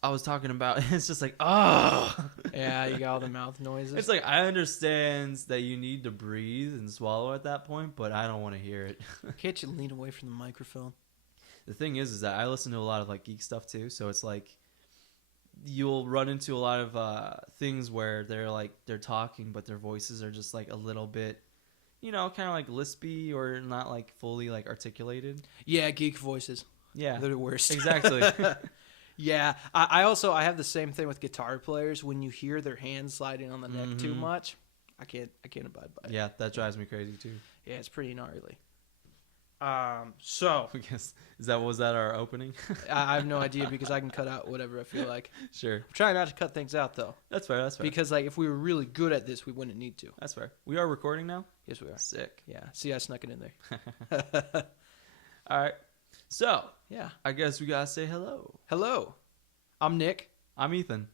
I was talking about, it's just like, oh. Yeah, you got all the mouth noises. It's like, I understand that you need to breathe and swallow at that point, but I don't want to hear it. Can't you lean away from the microphone? The thing is that I listen to a lot of like geek stuff too, so it's like you'll run into a lot of things where they're talking, but their voices are just like a little bit, kind of like lispy or not like fully like articulated. Yeah, geek voices. Yeah, They're the worst. Exactly. Yeah, I have the same thing with guitar players. When you hear their hands sliding on the neck too much, I can't abide by it. Yeah, that drives me crazy too. Yeah, it's pretty gnarly. So I guess was that our opening? I have no idea because I can cut out whatever I feel like. Sure. I'm trying not to cut things out though. That's fair. Because like if we were really good at this, we wouldn't need to. That's fair. We are recording now? Yes, we are. Sick. Yeah. See, I snuck it in there. All right. So, yeah. I guess we got to say hello. Hello. I'm Nick. I'm Ethan.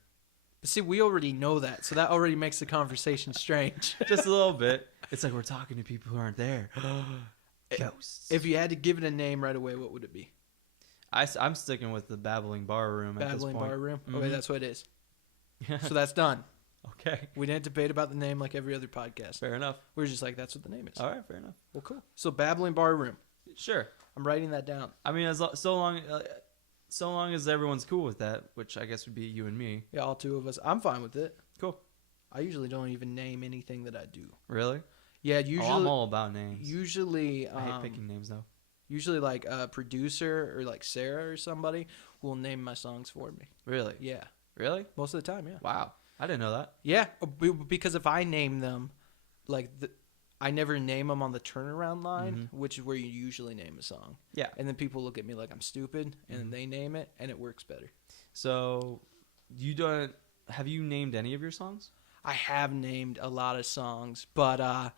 But see, we already know that, so that already makes the conversation strange. Just a little bit. It's like we're talking to people who aren't there. Ghosts. If you had to give it a name right away, what would it be? I'm sticking with the Babbling Barroom at this point. Babbling Barroom? Mm-hmm. Okay, that's what it is. So that's done. Okay. We didn't debate about the name like every other podcast. Fair enough. We're just like, that's what the name is. All right, fair enough. Well, cool. So Babbling Barroom. Sure. I'm writing that down. I mean, so long as everyone's cool with that, which I guess would be you and me. Yeah, all two of us. I'm fine with it. Cool. I usually don't even name anything that I do. Really? Yeah, usually. I'm all about names. Usually, I hate picking names though. Usually, like a producer or like Sarah or somebody will name my songs for me. Really? Yeah. Really? Most of the time, yeah. Wow. I didn't know that. Yeah, because if I name them, I never name them on the turnaround line, which is where you usually name a song. Yeah. And then people look at me like I'm stupid, and then they name it, and it works better. So, have you named any of your songs? I have named a lot of songs, but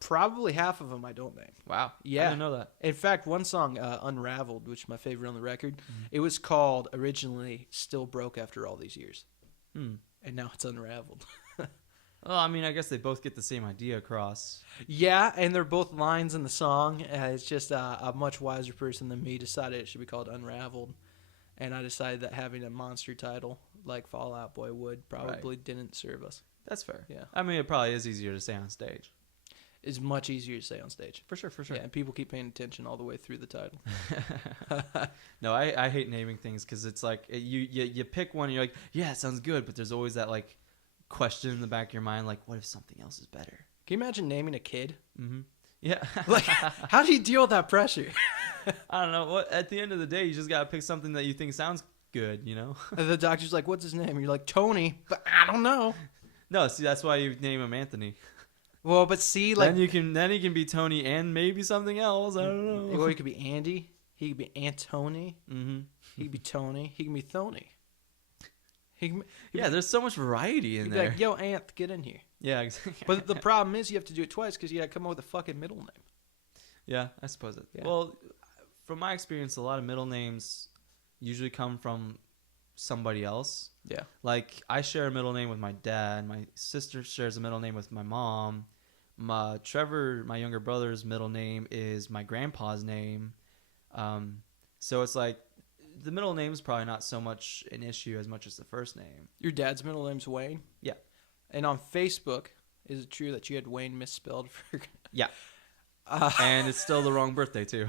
probably half of them I don't name. Wow. Yeah. I didn't know that. In fact, one song, Unraveled, which is my favorite on the record, it was called originally Still Broke After All These Years. And now it's Unraveled. Well, I mean, I guess they both get the same idea across. Yeah, and they're both lines in the song. It's just a much wiser person than me decided it should be called Unraveled. And I decided that having a monster title like Fall Out Boy would probably didn't serve us. That's fair. Yeah. I mean, it probably is easier to say on stage. It's much easier to say on stage. For sure. Yeah, and people keep paying attention all the way through the title. No, I hate naming things because it's like you pick one and you're like, yeah, it sounds good, but there's always that like question in the back of your mind, like, what if something else is better? Can you imagine naming a kid? Mm-hmm. Yeah. Like, how do you deal with that pressure? I don't know. At the end of the day, you just gotta pick something that you think sounds good, you know? And the doctor's like, what's his name? And you're like, Tony, but I don't know. No, see, that's why you name him Anthony. Well, but see, like, then he can be Tony and maybe something else. I don't know. Well, he could be Andy. He could be Antony. Mm-hmm. He could be Tony. He can be Thony. There's so much variety in there. Like, yo, Anth, get in here. Yeah, exactly. But the problem is you have to do it twice because you got to come up with a fucking middle name. Yeah, I suppose it. Yeah. Well, from my experience, a lot of middle names usually come from somebody else. Yeah. Like, I share a middle name with my dad. My sister shares a middle name with my mom. Trevor, my younger brother's middle name is my grandpa's name. So it's like the middle name is probably not so much an issue as much as the first name. Your dad's middle name's Wayne? Yeah. And on Facebook, is it true that you had Wayne misspelled for... Yeah. And it's still the wrong birthday, too.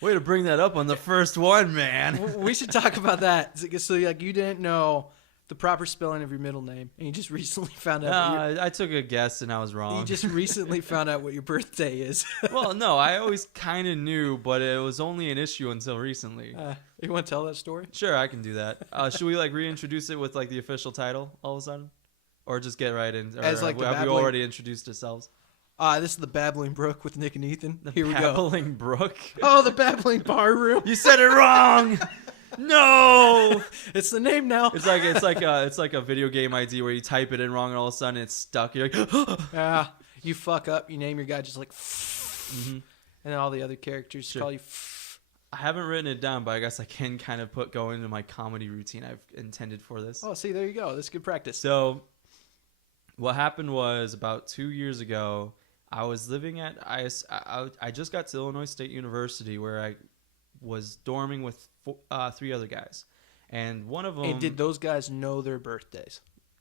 Way to bring that up on the first one, man. We should talk about that. So, like, you didn't know the proper spelling of your middle name, and you just recently found out. I took a guess, and I was wrong. You just recently found out what your birthday is. Well, no, I always kind of knew, but it was only an issue until recently. You want to tell that story? Sure, I can do that. Should we, like, reintroduce it with, like, the official title all of a sudden? Or just get right in? Or As, like, have we already introduced ourselves? This is the Babbling Brook with Nick and Ethan. Here we go. Babbling Brook? Oh, the Babbling Barroom. You said it wrong! No! It's the name now. It's like a video game ID where you type it in wrong and all of a sudden it's stuck. You're like, yeah. You fuck up. You name your guy just like, and then all the other characters call you. I haven't written it down, but I guess I can kind of go into my comedy routine I've intended for this. Oh, see, there you go. That's good practice. So, what happened was about 2 years ago, I was living at I just got to Illinois State University where I was dorming with 3 other guys, and one of them. And did those guys know their birthdays?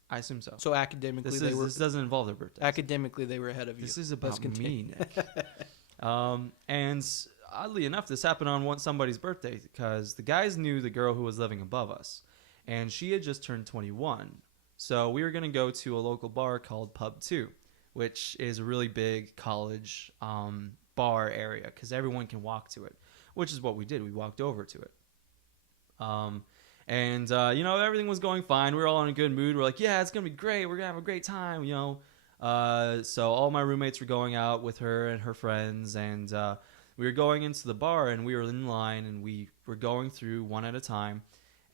I assume so. So academically, This doesn't involve their birthdays. Academically, they were ahead of you. This is about me, Nick. And oddly enough, this happened on somebody's birthday because the guys knew the girl who was living above us, and she had just turned 21. So we were going to go to a local bar called Pub 2, which is a really big college bar area because everyone can walk to it, which is what we did. We walked over to it. And everything was going fine. We were all in a good mood. We're like, yeah, it's going to be great. We're going to have a great time, So all my roommates were going out with her and her friends, and we were going into the bar, and we were in line, and we were going through one at a time.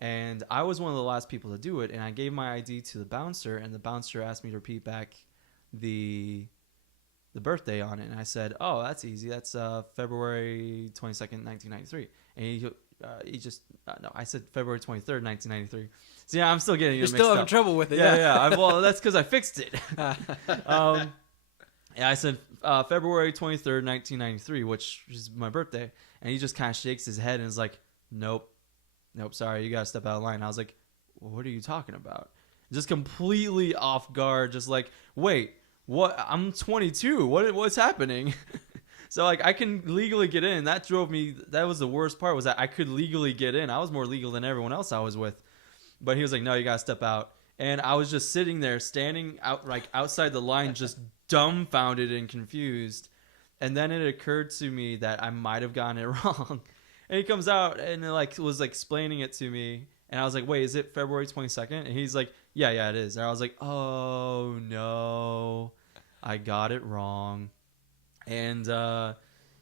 And I was one of the last people to do it, and I gave my ID to the bouncer, and the bouncer asked me to repeat back the birthday on it. And I said, oh, that's easy. That's February 22nd, 1993. And he just no, I said February 23rd, 1993. So yeah, I'm still getting it mixed up. You're still having trouble with it. Yeah. Well, that's because I fixed it. Yeah, I said February 23rd, 1993, which is my birthday. And he just kind of shakes his head and is like, nope, sorry, you got to step out of line. I was like, what are you talking about? Just completely off guard, just like, wait, what? I'm 22. What's happening? So like I can legally get in. That drove me. That was the worst part, was that I could legally get in. I was more legal than everyone else I was with. But he was like, no, you got to step out. And I was just sitting there, standing out like outside the line, just dumbfounded and confused. And then it occurred to me that I might have gotten it wrong. And he comes out and was explaining it to me. And I was like, wait, is it February 22nd? And he's like, yeah, it is. And I was like, oh no, I got it wrong. And, and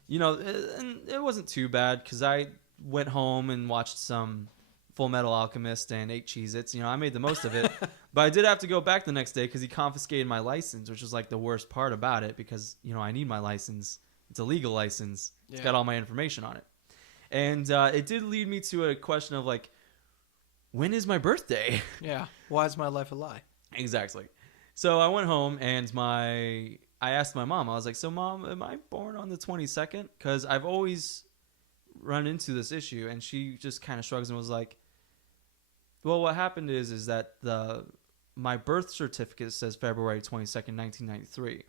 it wasn't too bad because I went home and watched some Full Metal Alchemist and ate Cheez-Its. I made the most of it. But I did have to go back the next day because he confiscated my license, which was like the worst part about it because, I need my license. It's a legal license. It's got all my information on it. And it did lead me to a question of like, when is my birthday? Yeah. Why is my life a lie? Exactly. So I went home and I asked my mom, I was like, so Mom, am I born on the 22nd? Because I've always run into this issue. And she just kind of shrugs and was like, well, what happened is that my birth certificate says February 22nd, 1993.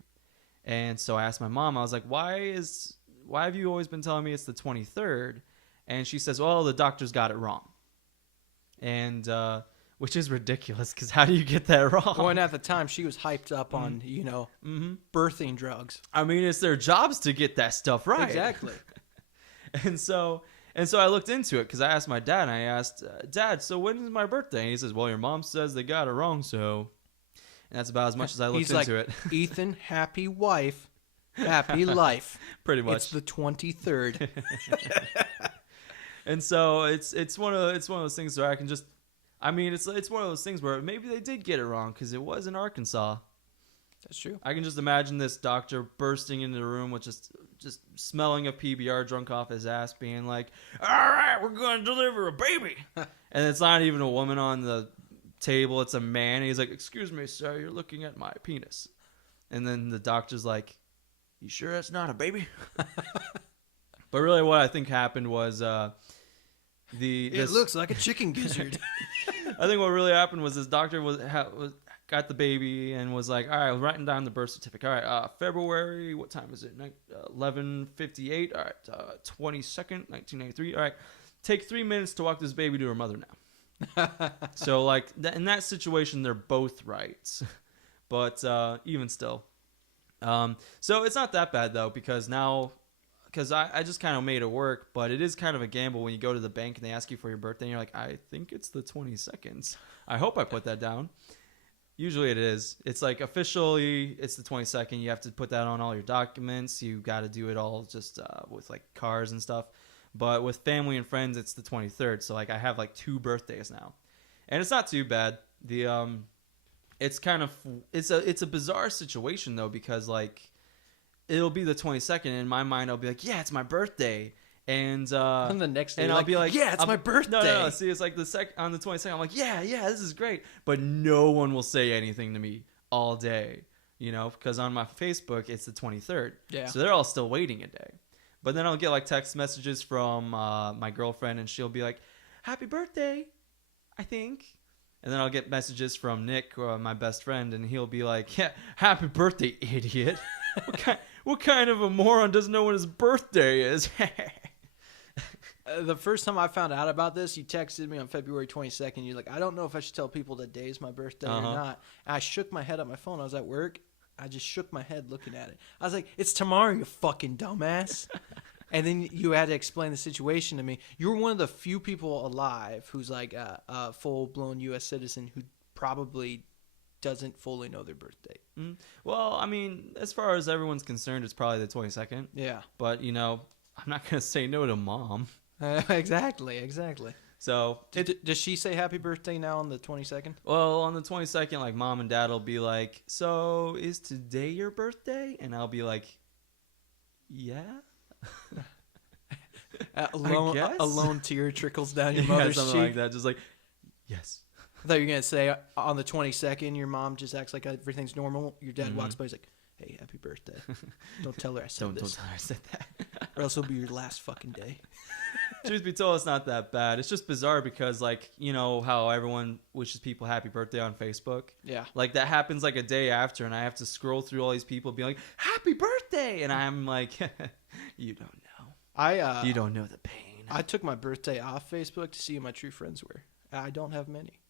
And so I asked my mom, I was like, why have you always been telling me it's the 23rd? And she says, well, the doctors got it wrong. And which is ridiculous because how do you get that wrong? Well, and at the time she was hyped up on birthing drugs. I mean, it's their jobs to get that stuff right. Exactly. And so I looked into it because I asked my dad. And I asked, Dad, so when is my birthday? And he says, well, your mom says they got it wrong, so. And that's about as much as I looked into it. Ethan, happy wife, happy life. Pretty much. It's the 23rd. And so it's one of those things where I can just. I mean, it's one of those things where maybe they did get it wrong because it was in Arkansas. That's true. I can just imagine this doctor bursting into the room with just smelling of PBR, drunk off his ass, being like, all right, we're going to deliver a baby. And it's not even a woman on the table. It's a man. And he's like, excuse me, sir, you're looking at my penis. And then the doctor's like, you sure that's not a baby? But really what I think happened was it looks like a chicken gizzard. I think what really happened was this doctor got the baby and was like, all right, I was writing down the birth certificate. All right, February, what time is it? 11:58. All right, 22nd, 1993. All right, take 3 minutes to walk this baby to her mother now. So like in that situation, they're both right. But even still. So it's not that bad though, because I just kind of made it work, but it is kind of a gamble when you go to the bank and they ask you for your birthday and you're like, I think it's the 22nd. I hope I put that down. Usually it is. It's like officially it's the 22nd. You have to put that on all your documents. You got to do it all just with like cars and stuff. But with family and friends, it's the 23rd. So like I have like 2 birthdays now. And it's not too bad. It's a bizarre situation though, because like it'll be the 22nd. In my mind, I'll be like, yeah, it's my birthday. And the next day, and I'll be like, yeah, it's my birthday. No. See, it's like on the 22nd. I'm like, yeah, this is great. But no one will say anything to me all day, because on my Facebook it's the 23rd. Yeah. So they're all still waiting a day. But then I'll get like text messages from my girlfriend, and she'll be like, "Happy birthday," I think. And then I'll get messages from Nick, my best friend, and he'll be like, "Yeah, happy birthday, idiot." What kind of a moron doesn't know when his birthday is? The first time I found out about this, you texted me on February 22nd. You're like, I don't know if I should tell people today is my birthday or not. And I shook my head on my phone. I was at work. I just shook my head looking at it. I was like, it's tomorrow, you fucking dumbass. And then you had to explain the situation to me. You're one of the few people alive who's like a full-blown U.S. citizen who probably doesn't fully know their birthday. Well, I mean, as far as everyone's concerned, it's probably the 22nd. Yeah. But, you know, I'm not going to say no to Mom. Exactly. So does she say happy birthday now on the 22nd? Well, on the 22nd, like Mom and Dad will be like, "So is today your birthday?" And I'll be like, "Yeah." A lone tear trickles down your mother's something cheek. like that, just like, yes. I thought you were gonna say on the 22nd, your mom just acts like everything's normal. Your dad walks by, he's like, "Hey, happy birthday." Don't tell her I said this. Don't tell her I said that. Or else it'll be your last fucking day. Truth be told, it's not that bad. It's just bizarre because, like, you know how everyone wishes people happy birthday on Facebook? Yeah. Like, that happens like a day after, and I have to scroll through all these people being like, "Happy birthday!" And I'm like, you don't know. You don't know the pain. I took my birthday off Facebook to see who my true friends were. I don't have many.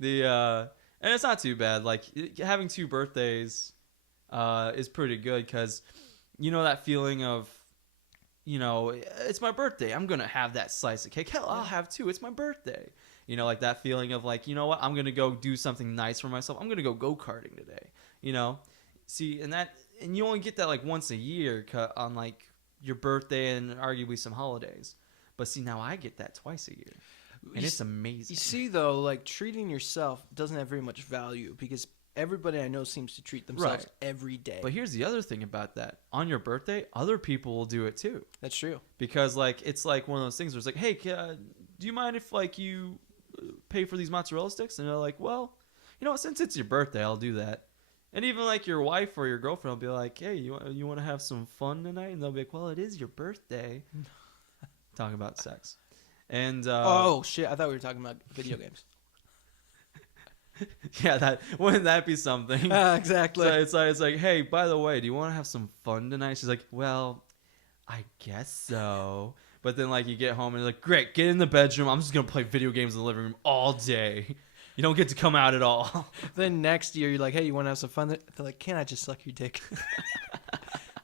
And it's not too bad. Like, having 2 birthdays is pretty good because, you know, that feeling of, you know, it's my birthday, I'm gonna have that slice of cake. Hell, I'll have 2. It's my birthday. You know, like that feeling of like, you know what, I'm gonna go do something nice for myself. I'm gonna go karting today. You know, see, and you only get that like once a year on like your birthday and arguably some holidays. But see, now I get that twice a year. And it's amazing. You see, though, like treating yourself doesn't have very much value because everybody I know seems to treat themselves every day. But here's the other thing about that. On your birthday, other people will do it too. That's true. Because like it's like one of those things where it's like, "Hey, do you mind if like you pay for these mozzarella sticks?" And they're like, "Well, you know what? Since it's your birthday, I'll do that." And even like your wife or your girlfriend will be like, "Hey, you want to have some fun tonight?" And they'll be like, "Well, it is your birthday." Talking about sex. And oh shit! I thought we were talking about video games. Yeah, wouldn't that be something? Exactly. So it's like, "Hey, by the way, do you want to have some fun tonight?" She's like, "Well, I guess so." But then like you get home and you're like, "Great, get in the bedroom. I'm just gonna play video games in the living room all day. You don't get to come out at all." Then next year you're like, "Hey, you want to have some fun?" They're like, "Can't I just suck your dick?"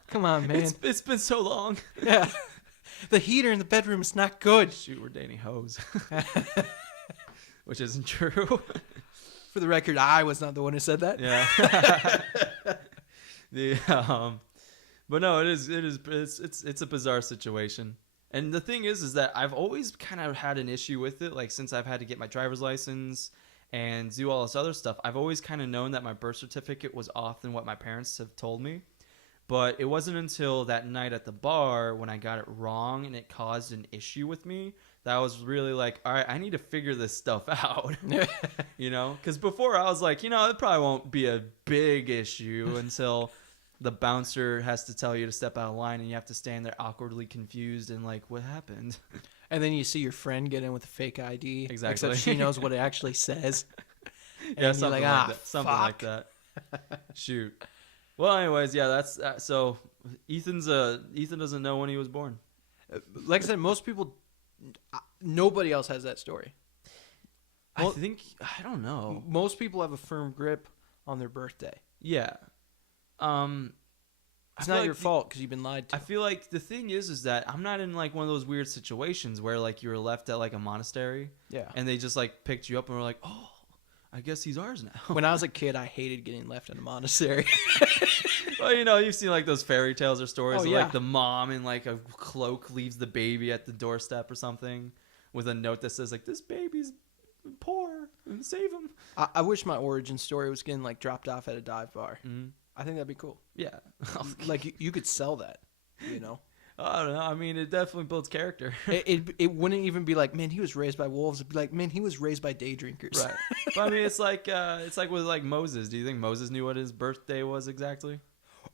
Come on, man. It's been so long. Yeah. The heater in the bedroom is not good. Shoot, we're dating hoes. Which isn't true. For the record, I was not the one who said that. Yeah. But no, it's a bizarre situation. And the thing is that I've always kind of had an issue with it. Like since I've had to get my driver's license and do all this other stuff, I've always kind of known that my birth certificate was off than what my parents have told me. But it wasn't until that night at the bar when I got it wrong and it caused an issue with me that I was really like, all right, I need to figure this stuff out. You know? Because before I was like, you know, it probably won't be a big issue until the bouncer has to tell you to step out of line and you have to stand there awkwardly confused and like, what happened? And then you see your friend get in with a fake ID. Exactly. Except she knows what it actually says. Yeah, something like that. Something like that. Shoot. Well, anyways, yeah, that's so. Ethan doesn't know when he was born. Like I said, most people, nobody else has that story. I don't know. Most people have a firm grip on their birthday. Yeah. It's not your fault because you've been lied to. I feel like the thing is that I'm not in like one of those weird situations where like you were left at like a monastery. Yeah. And they just like picked you up and were like, "Oh, I guess he's ours now." When I was a kid, I hated getting left in a monastery. Well, you know, you've seen like those fairy tales or stories of yeah. like the mom in like a cloak leaves the baby at the doorstep or something with a note that says like, "This baby's poor and save him." I wish my origin story was getting like dropped off at a dive bar. Mm-hmm. I think that'd be cool. Yeah. Like you could sell that, you know? I don't know. I mean, it definitely builds character. It wouldn't even be like, man, he was raised by wolves. It'd be like, man, he was raised by day drinkers. Right. But I mean, it's like with like Moses. Do you think Moses knew what his birthday was exactly?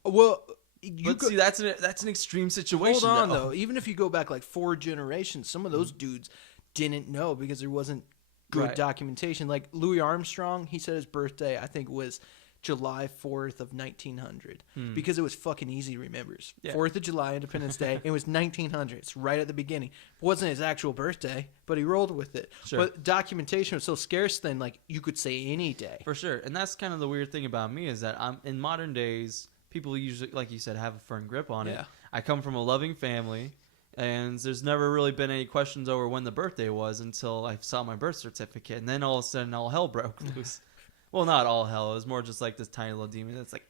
Well, See, that's an extreme situation. Hold on, though. Even if you go back like 4 generations, some of those dudes didn't know because there wasn't good documentation. Like Louis Armstrong, he said his birthday, I think, was July 4th of 1900 because it was fucking easy to remember. 4th of July, Independence Day. It was 1900. It's right at the beginning. It wasn't his actual birthday, but he rolled with it. Sure. But documentation was so scarce then, like, you could say any day. For sure. And that's kind of the weird thing about me is that in modern days, people usually, like you said, have a firm grip on it. I come from a loving family, and there's never really been any questions over when the birthday was until I saw my birth certificate. And then all of a sudden, all hell broke loose. Well, not all hell. It was more just like this tiny little demon that's like,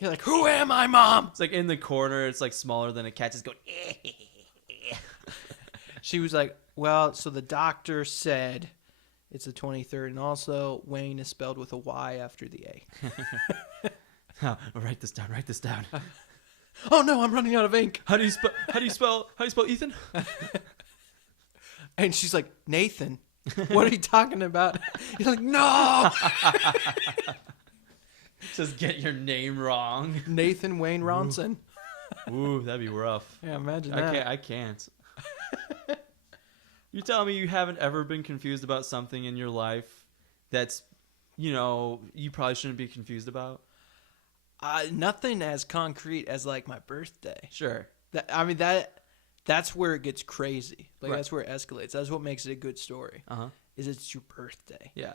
you're like, who am I, Mom? It's like in the corner. It's like smaller than a cat. Just going, She was like, well, so the doctor said it's the 23rd, and also Wayne is spelled with a Y after the A. Oh, write this down. Write this down. Oh no, I'm running out of ink. How do you spell Ethan? And she's like, Nathan. What are you talking about? You're like, no. Just get your name wrong. Nathan Wayne Ronson. Ooh, that'd be rough. Yeah, imagine that. I can't. You tell me you haven't ever been confused about something in your life that's, you probably shouldn't be confused about? Nothing as concrete as like my birthday. Sure. That's where it gets crazy. Like that's where it escalates. That's what makes it a good story. Is it's your birthday. Yeah.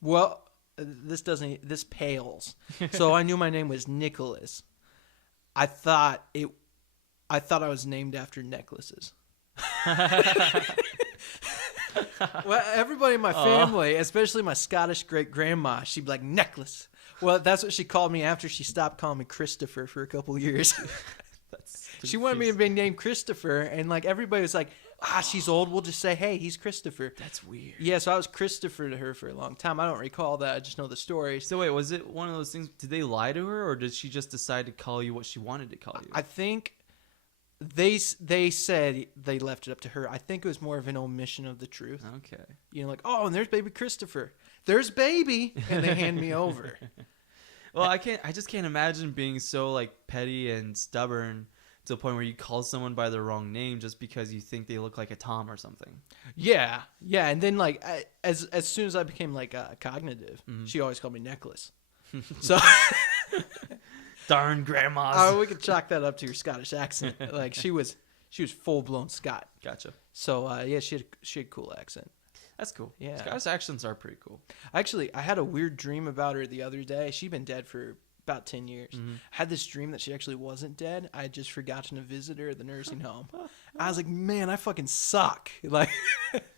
Well, this pales. So I knew my name was Nicholas. I thought I was named after necklaces. Well, everybody in my family, especially my Scottish great-grandma, she'd be like, necklace. Well, that's what she called me after she stopped calling me Christopher for a couple years. She wanted me to be named Christopher, and like everybody was like, she's old, we'll just say, hey, he's Christopher. That's weird. Yeah, so I was Christopher to her for a long time. I don't recall that. I just know the story. So wait, was it one of those things, did they lie to her, or did she just decide to call you what she wanted to call you? I think they said they left it up to her. I think it was more of an omission of the truth. Okay. Like, oh, and there's baby Christopher. There's baby. And they hand me over. Well, I just can't imagine being so like petty and stubborn to the point where you call someone by their wrong name just because you think they look like a Tom or something. Yeah. And then like as soon as I became like cognitive, she always called me Necklace. So darn grandmas. Oh, we could chalk that up to your Scottish accent. Like she was full blown Scot. Gotcha. So yeah, she had a cool accent. That's cool. Yeah. Scottish accents are pretty cool. Actually, I had a weird dream about her the other day. She'd been dead for about 10 years. I had this dream that she actually wasn't dead. I had just forgotten to visit her at the nursing home. I was like, man, I fucking suck. Like,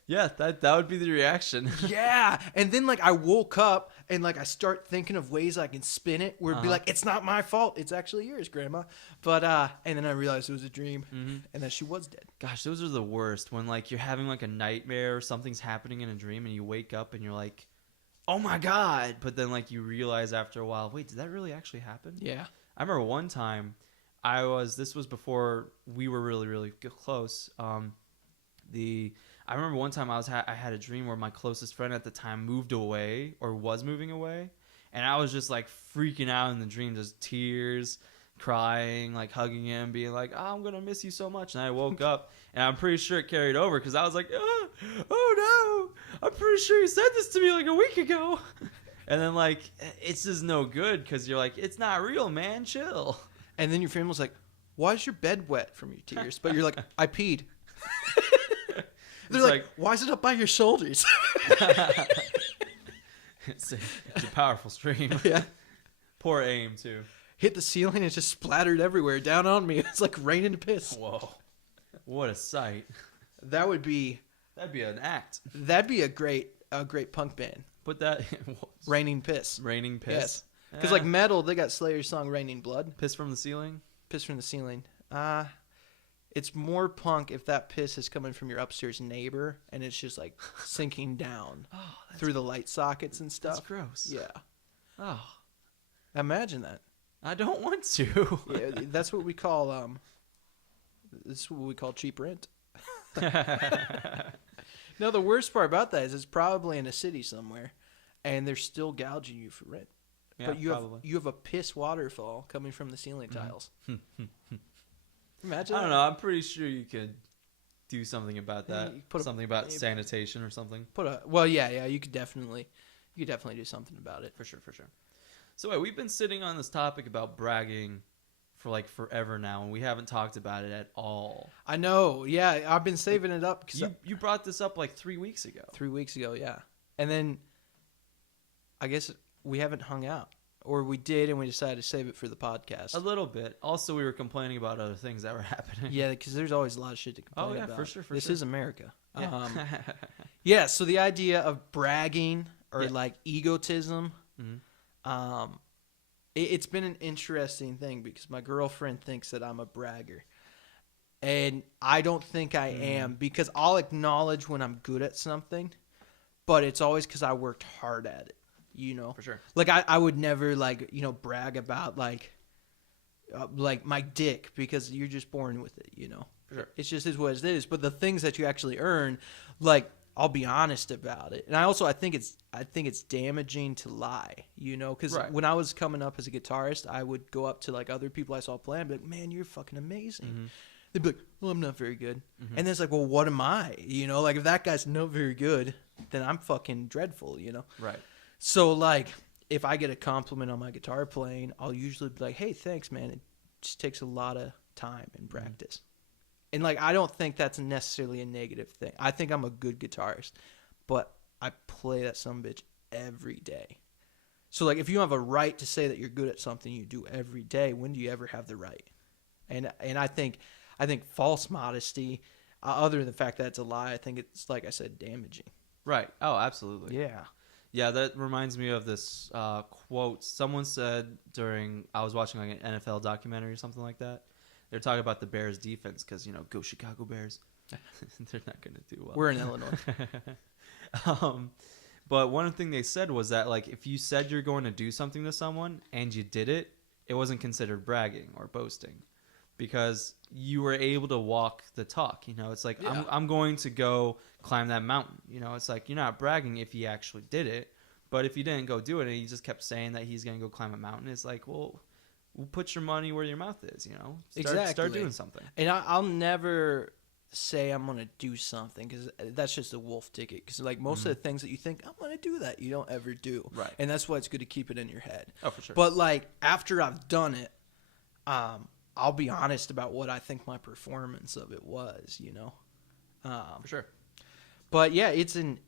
yeah, that would be the reaction. Yeah. And then like I woke up and like I start thinking of ways I can spin it where it'd be like, it's not my fault. It's actually yours, Grandma. But, and then I realized it was a dream and that she was dead. Gosh, those are the worst when like you're having like a nightmare or something's happening in a dream and you wake up and you're like, oh my God. But then like you realize after a while, wait, did that really actually happen? Yeah. I remember one time this was before we were really, really close. I remember one time I had a dream where my closest friend at the time moved away or was moving away. And I was just like freaking out in the dream, just tears, crying, like hugging him, being like, oh, I'm going to miss you so much. And I woke up and I'm pretty sure it carried over because I was like, oh no, I'm pretty sure you said this to me like a week ago. And then like, it's just no good because you're like, it's not real, man, chill. And then your family was like, why is your bed wet from your tears? But you're like, I peed. They're like, why is it up by your shoulders? It's a powerful stream. Yeah. Poor aim, too. Hit the ceiling and it just splattered everywhere down on me. It's like raining piss. Whoa. What a sight. That'd be an act. That'd be a great punk band. Put that Raining Piss. Raining Piss. Yes. Because like metal, they got Slayer's song Raining Blood. Piss from the ceiling? Piss from the ceiling. It's more punk if that piss is coming from your upstairs neighbor and it's just like sinking down through the light sockets and stuff. That's gross. Yeah. Oh. Imagine that. I don't want to. Yeah, that's what we call cheap rent. No, the worst part about that is it's probably in a city somewhere and they're still gouging you for rent. Yeah, but probably. you have a piss waterfall coming from the ceiling tiles. Imagine. I don't know. I'm pretty sure you could do something about that. Something about sanitation or something. Yeah. You could definitely do something about it. For sure. So wait, we've been sitting on this topic about bragging for like forever now, and we haven't talked about it at all. I know. Yeah, I've been saving it up. You brought this up like 3 weeks ago. 3 weeks ago, yeah. And then I guess we haven't hung out. Or we did, and we decided to save it for the podcast. A little bit. Also, we were complaining about other things that were happening. Yeah, because there's always a lot of shit to complain about. For sure. This is America. Yeah. Yeah, so the idea of bragging or like egotism, it's been an interesting thing because my girlfriend thinks that I'm a bragger. And I don't think I am, because I'll acknowledge when I'm good at something, but it's always because I worked hard at it. You know, for sure. Like I would never brag about like my dick, because you're just born with it. You know, for sure. It's just is what it is. But the things that you actually earn, like I'll be honest about it. And I think it's damaging to lie. You know, because when I was coming up as a guitarist, I would go up to like other people I saw play and be like, "Man, you're fucking amazing." Mm-hmm. They'd be like, "Well, I'm not very good." Mm-hmm. And then it's like, "Well, what am I?" You know, like if that guy's not very good, then I'm fucking dreadful. You know, right. So, like, if I get a compliment on my guitar playing, I'll usually be like, hey, thanks, man. It just takes a lot of time and practice. And, like, I don't think that's necessarily a negative thing. I think I'm a good guitarist, but I play that sumbitch every day. So, like, if you have a right to say that you're good at something you do every day, when do you ever have the right? And I think false modesty, other than the fact that it's a lie, I think it's, like I said, damaging. Right. Oh, absolutely. Yeah. Yeah, that reminds me of this quote someone said I was watching like an NFL documentary or something like that. They're talking about the Bears defense because, go Chicago Bears. They're not going to do well. We're in Illinois. But one thing they said was that, like, if you said you're going to do something to someone and you did it, it wasn't considered bragging or boasting, because you were able to walk the talk. It's like, I'm going to go climb that mountain. It's like, you're not bragging if you actually did it. But if you didn't go do it and he just kept saying that he's going to go climb a mountain, it's like, well, put your money where your mouth is, Start doing something. And I'll never say I'm going to do something, because that's just a wolf ticket. Because, like, most of the things that you think, I'm going to do that, you don't ever do. Right. And that's why it's good to keep it in your head. Oh, for sure. But, like, after I've done it, I'll be honest about what I think my performance of it was, For sure. But yeah, it's an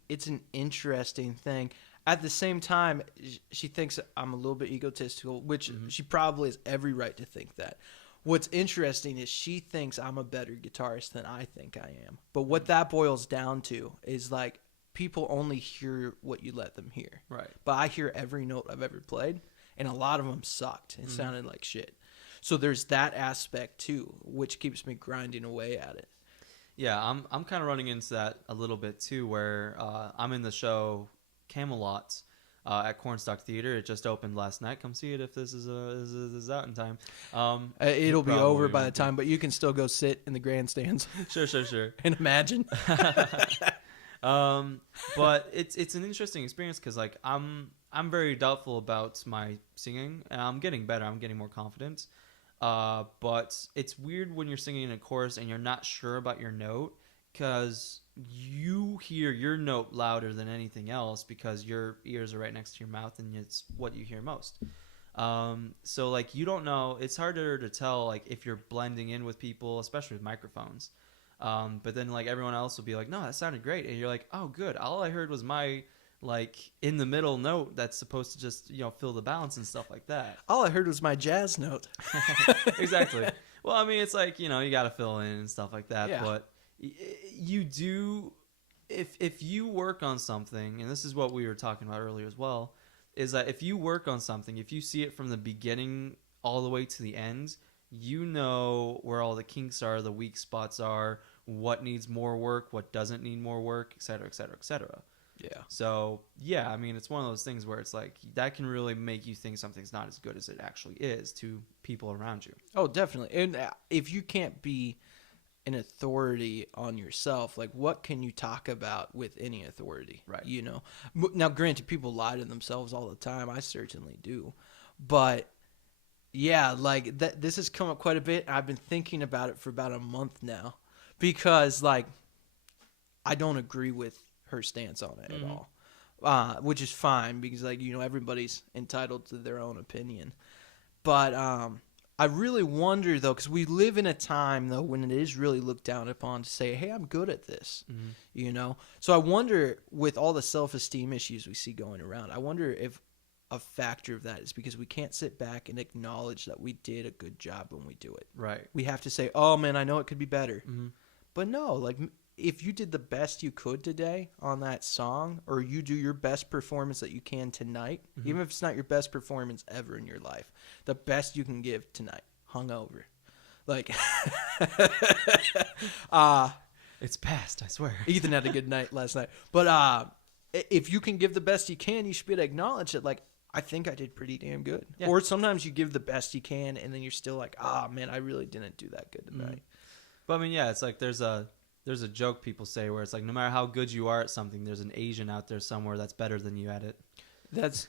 interesting thing. At the same time, she thinks I'm a little bit egotistical, which she probably has every right to think that. What's interesting is she thinks I'm a better guitarist than I think I am. But what that boils down to is, like, people only hear what you let them hear. Right. But I hear every note I've ever played, and a lot of them sucked and sounded like shit. So there's that aspect too, which keeps me grinding away at it. Yeah, I'm kind of running into that a little bit too, where I'm in the show Camelot at Cornstalk Theater. It just opened last night. Come see it if this is out in time. It'll be over by the time, but you can still go sit in the grandstands. Sure. And imagine. But it's an interesting experience, because, like, I'm very doubtful about my singing, and I'm getting better. I'm getting more confident. But it's weird when you're singing in a chorus and you're not sure about your note, because you hear your note louder than anything else because your ears are right next to your mouth and it's what you hear most. So, like, you don't know. It's harder to tell, like, if you're blending in with people, especially with microphones. But then, like, everyone else will be like, no, that sounded great. And you're like, oh, good. All I heard was my, like, in the middle note that's supposed to just, fill the balance and stuff like that. All I heard was my jazz note. Exactly. Well, I mean, it's like, you got to fill in and stuff like that. Yeah. But you do, if you work on something, and this is what we were talking about earlier as well, is that if you work on something, if you see it from the beginning all the way to the end, you know where all the kinks are, the weak spots are, what needs more work, what doesn't need more work, et cetera, et cetera, et cetera. Yeah. So, yeah, I mean, it's one of those things where it's like, that can really make you think something's not as good as it actually is to people around you. Oh, definitely. And if you can't be an authority on yourself, like what can you talk about with any authority? Right. You know, now granted, people lie to themselves all the time. I certainly do, but yeah, like that. This has come up quite a bit. I've been thinking about it for about a month now, because like I don't agree with her stance on it at all, which is fine because like everybody's entitled to their own opinion. But I really wonder though, because we live in a time though when it is really looked down upon to say, "Hey, I'm good at this," So I wonder, with all the self-esteem issues we see going around, I wonder if a factor of that is because we can't sit back and acknowledge that we did a good job when we do it. Right. We have to say, "Oh man, I know it could be better," but no, like if you did the best you could today on that song, or you do your best performance that you can tonight, even if it's not your best performance ever in your life, the best you can give tonight, hungover. Like, it's past, I swear. Ethan had a good night last night. But if you can give the best you can, you should be able to acknowledge that, like, I think I did pretty damn good. Yeah. Or sometimes you give the best you can, and then you're still like, man, I really didn't do that good tonight. But I mean, yeah, it's like there's a joke people say where it's like, no matter how good you are at something, there's an Asian out there somewhere that's better than you at it. That's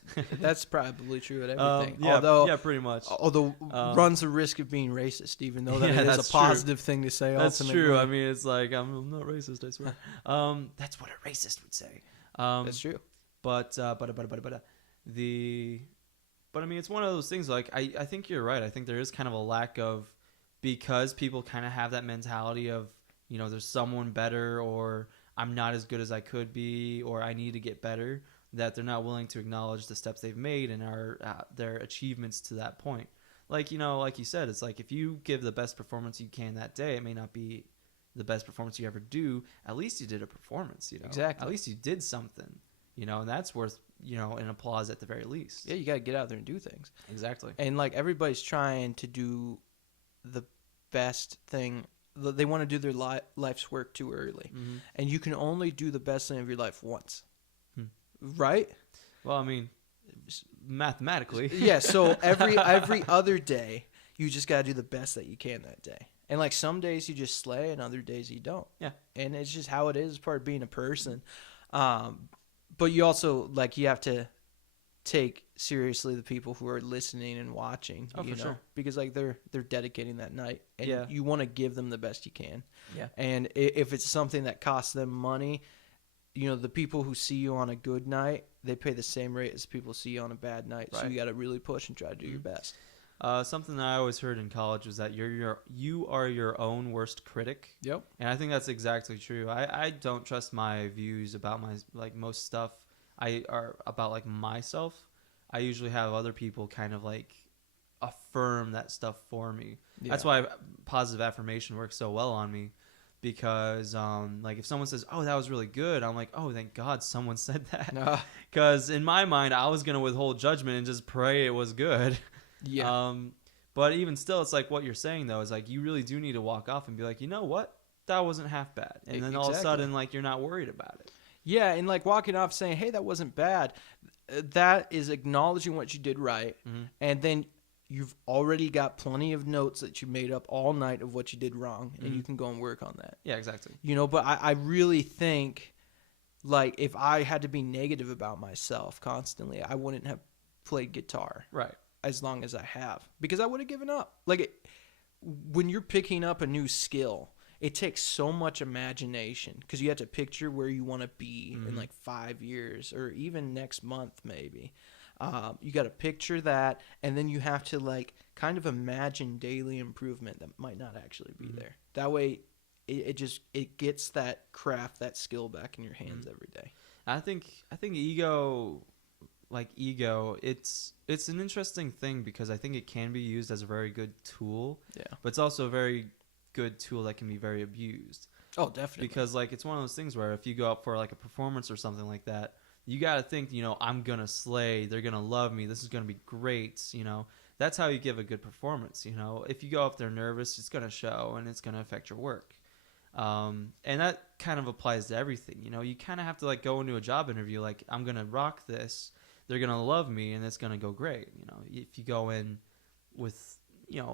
probably true at everything. Yeah, pretty much. Although runs the risk of being racist, even though that is a positive thing to say. That's true. I mean, it's like, I'm not racist, I swear. That's what a racist would say. That's true. But I mean, it's one of those things. Like, I think you're right. I think there is kind of a lack of, because people kind of have that mentality of, there's someone better, or I'm not as good as I could be, or I need to get better, that they're not willing to acknowledge the steps they've made and their achievements to that point. Like, like you said, it's like if you give the best performance you can that day, it may not be the best performance you ever do. At least you did a performance, Exactly. At least you did something, and that's worth, an applause at the very least. Yeah, you got to get out there and do things. Exactly. And like everybody's trying to do the best thing. They want to do their life's work too early. And you can only do the best thing of your life once. Right? Well, I mean, mathematically. Yeah, so every other day, you just got to do the best that you can that day. And like some days you just slay and other days you don't. Yeah. And it's just how it is, part of being a person. But you also, like, you have to take seriously the people who are listening and watching, sure. Because like they're dedicating that night, and you want to give them the best you can. Yeah. And if it's something that costs them money, the people who see you on a good night, they pay the same rate as people see you on a bad night. Right. So you got to really push and try to do your best. Something that I always heard in college was that you are your own worst critic. Yep. And I think that's exactly true. I don't trust my views about most stuff are about like myself. I usually have other people kind of like affirm that stuff for me. Yeah. That's why positive affirmation works so well on me, because like if someone says, "Oh, that was really good," I'm like, "Oh, thank God someone said that." Because in my mind, I was gonna withhold judgment and just pray it was good. Yeah. But even still, it's like what you're saying though is like you really do need to walk off and be like, you know what, that wasn't half bad, and then all of a sudden like you're not worried about it. Yeah, and like walking off saying, "Hey, that wasn't bad," that is acknowledging what you did right, and then you've already got plenty of notes that you made up all night of what you did wrong, and you can go and work on that. Yeah, exactly. But I really think, like, if I had to be negative about myself constantly, I wouldn't have played guitar. Right. As long as I have, because I would have given up. Like, when you're picking up a new skill, it takes so much imagination, because you have to picture where you want to be in like 5 years, or even next month maybe. You got to picture that, and then you have to like kind of imagine daily improvement that might not actually be there. That way, it gets that craft, that skill back in your hands every day. I think ego, it's an interesting thing, because I think it can be used as a very good tool. Yeah. But it's also a very good tool that can be very abused. Oh, definitely. Because like it's one of those things where if you go up for like a performance or something like that, you got to think, I'm going to slay, they're going to love me, this is going to be great, That's how you give a good performance, If you go up there nervous, it's going to show, and it's going to affect your work. And that kind of applies to everything, You kind of have to like go into a job interview like, I'm going to rock this, they're going to love me, and it's going to go great. If you go in with,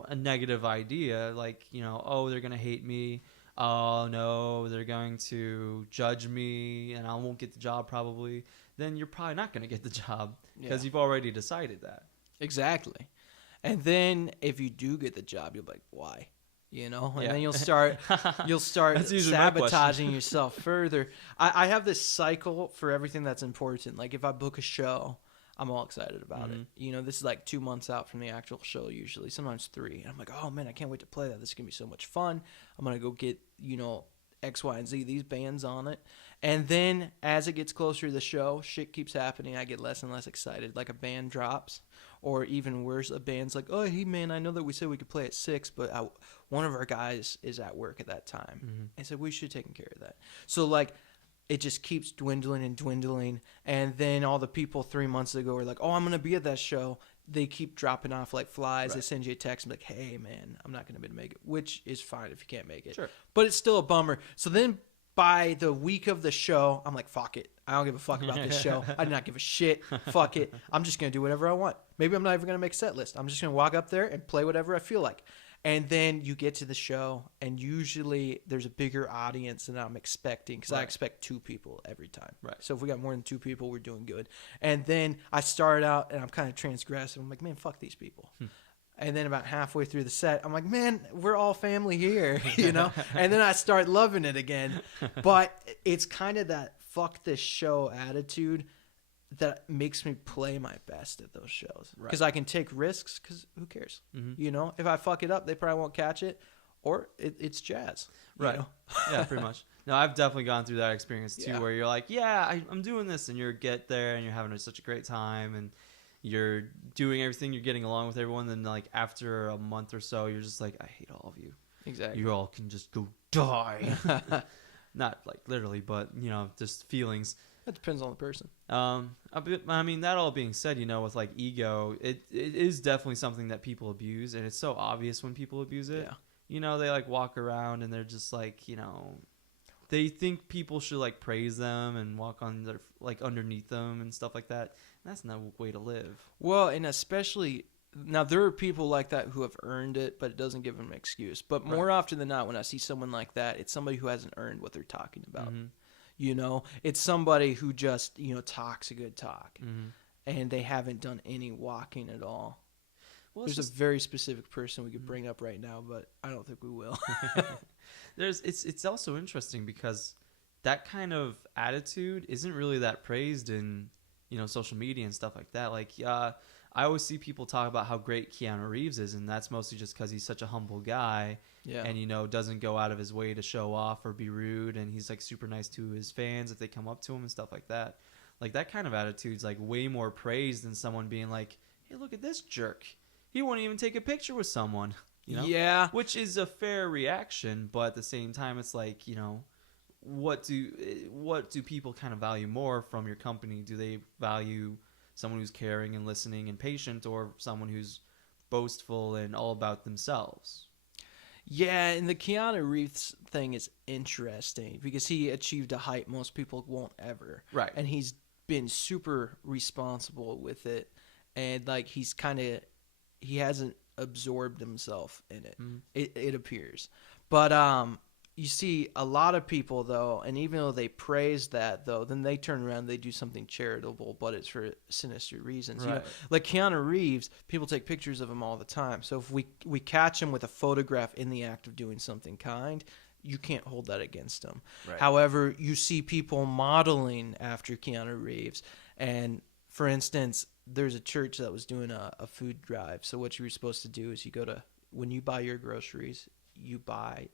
a negative idea, like, oh, they're going to hate me, oh no, they're going to judge me and I won't get the job probably, then you're probably not going to get the job because you've already decided that. Exactly. And then if you do get the job, you'll be like, why? You know, and Yeah. then you'll start That's usually my question. sabotaging yourself further. I have this cycle for everything that's important. Like if I book a show, I'm all excited about it. You know, this is like 2 months out from the actual show usually, sometimes 3. And I'm like, oh man, I can't wait to play that. This is going to be so much fun. I'm going to go get, you know, X, Y, and Z, these bands on it. And then as it gets closer to the show, shit keeps happening. I get less and less excited. Like a band drops. Or even worse, a band's like, oh, hey, man, I know that we said we could play at 6, but one of our guys is at work at that time. And said, we should have taken care of that. So, like, it just keeps dwindling and dwindling. And then all the people 3 months ago were like, oh, I'm going to be at that show. They keep dropping off like flies. Right. They send you a text and be like, hey, man, I'm not going to be able to make it, which is fine if you can't make it. Sure. But it's still a bummer. So then by the week of the show, I'm like, fuck it. I don't give a fuck about this show. I do not give a shit. Fuck it. I'm just going to do whatever I want. Maybe I'm not even going to make a set list. I'm just going to walk up there and play whatever I feel like. And then you get to the show, and usually there's a bigger audience than I'm expecting because I expect 2 people every time. Right. So if we got more than 2 people, we're doing good. And then I start out, and I'm kind of transgressive. I'm like, man, fuck these people. And then about halfway through the set, I'm like, man, we're all family here, you know? And then I start loving it again. But it's kind of that fuck this show attitude that makes me play my best at those shows. Because I can take risks because who cares? You know? If I fuck it up, they probably won't catch it. Or it's jazz. Right. You know? Yeah, pretty much. No, I've definitely gone through that experience too where you're like, I'm doing this. And you get there and you're having such a great time. And you're doing everything, you're getting along with everyone, then like after a month or so, you're just like, I hate all of you. Exactly. You all can just go die. Not like literally, but you know, just feelings. That depends on the person. I mean, that all being said, you know, with like ego, it is definitely something that people abuse, and it's so obvious when people abuse it. Yeah. You know, they like walk around and they're just like, you know, they think people should like praise them and walk on their like underneath them and stuff like that. And that's no way to live. Well, and especially now there are people like that who have earned it, but it doesn't give them an excuse. But more often than not, when I see someone like that, it's somebody who hasn't earned what they're talking about. You know, it's somebody who just, you know, talks a good talk and they haven't done any walking at all. Well, there's a very specific person we could bring up right now, but I don't think we will. It's also interesting because that kind of attitude isn't really that praised in, you know, social media and stuff like that. Like, I always see people talk about how great Keanu Reeves is, and that's mostly just because he's such a humble guy, and you know, doesn't go out of his way to show off or be rude, and he's like super nice to his fans if they come up to him and stuff like that. Like that kind of attitude's like way more praised than someone being like, "Hey, look at this jerk. He won't even take a picture with someone." You know? Yeah. Which is a fair reaction, but at the same time, it's like, you know, what do people kind of value more from your company? Do they value someone who's caring and listening and patient, or someone who's boastful and all about themselves? Yeah, and the Keanu Reeves thing is interesting because he achieved a height most people won't ever. Right. And he's been super responsible with it, and like he hasn't absorbed himself in it. It appears. But you see a lot of people though, and even though they praise that though, then they turn around and they do something charitable, but it's for sinister reasons. Right. You know, like Keanu Reeves, people take pictures of him all the time. So if we catch him with a photograph in the act of doing something kind, you can't hold that against him. Right. However, you see people modeling after Keanu Reeves, and for instance, there's a church that was doing a food drive. So what you were supposed to do is when you buy your groceries, you buy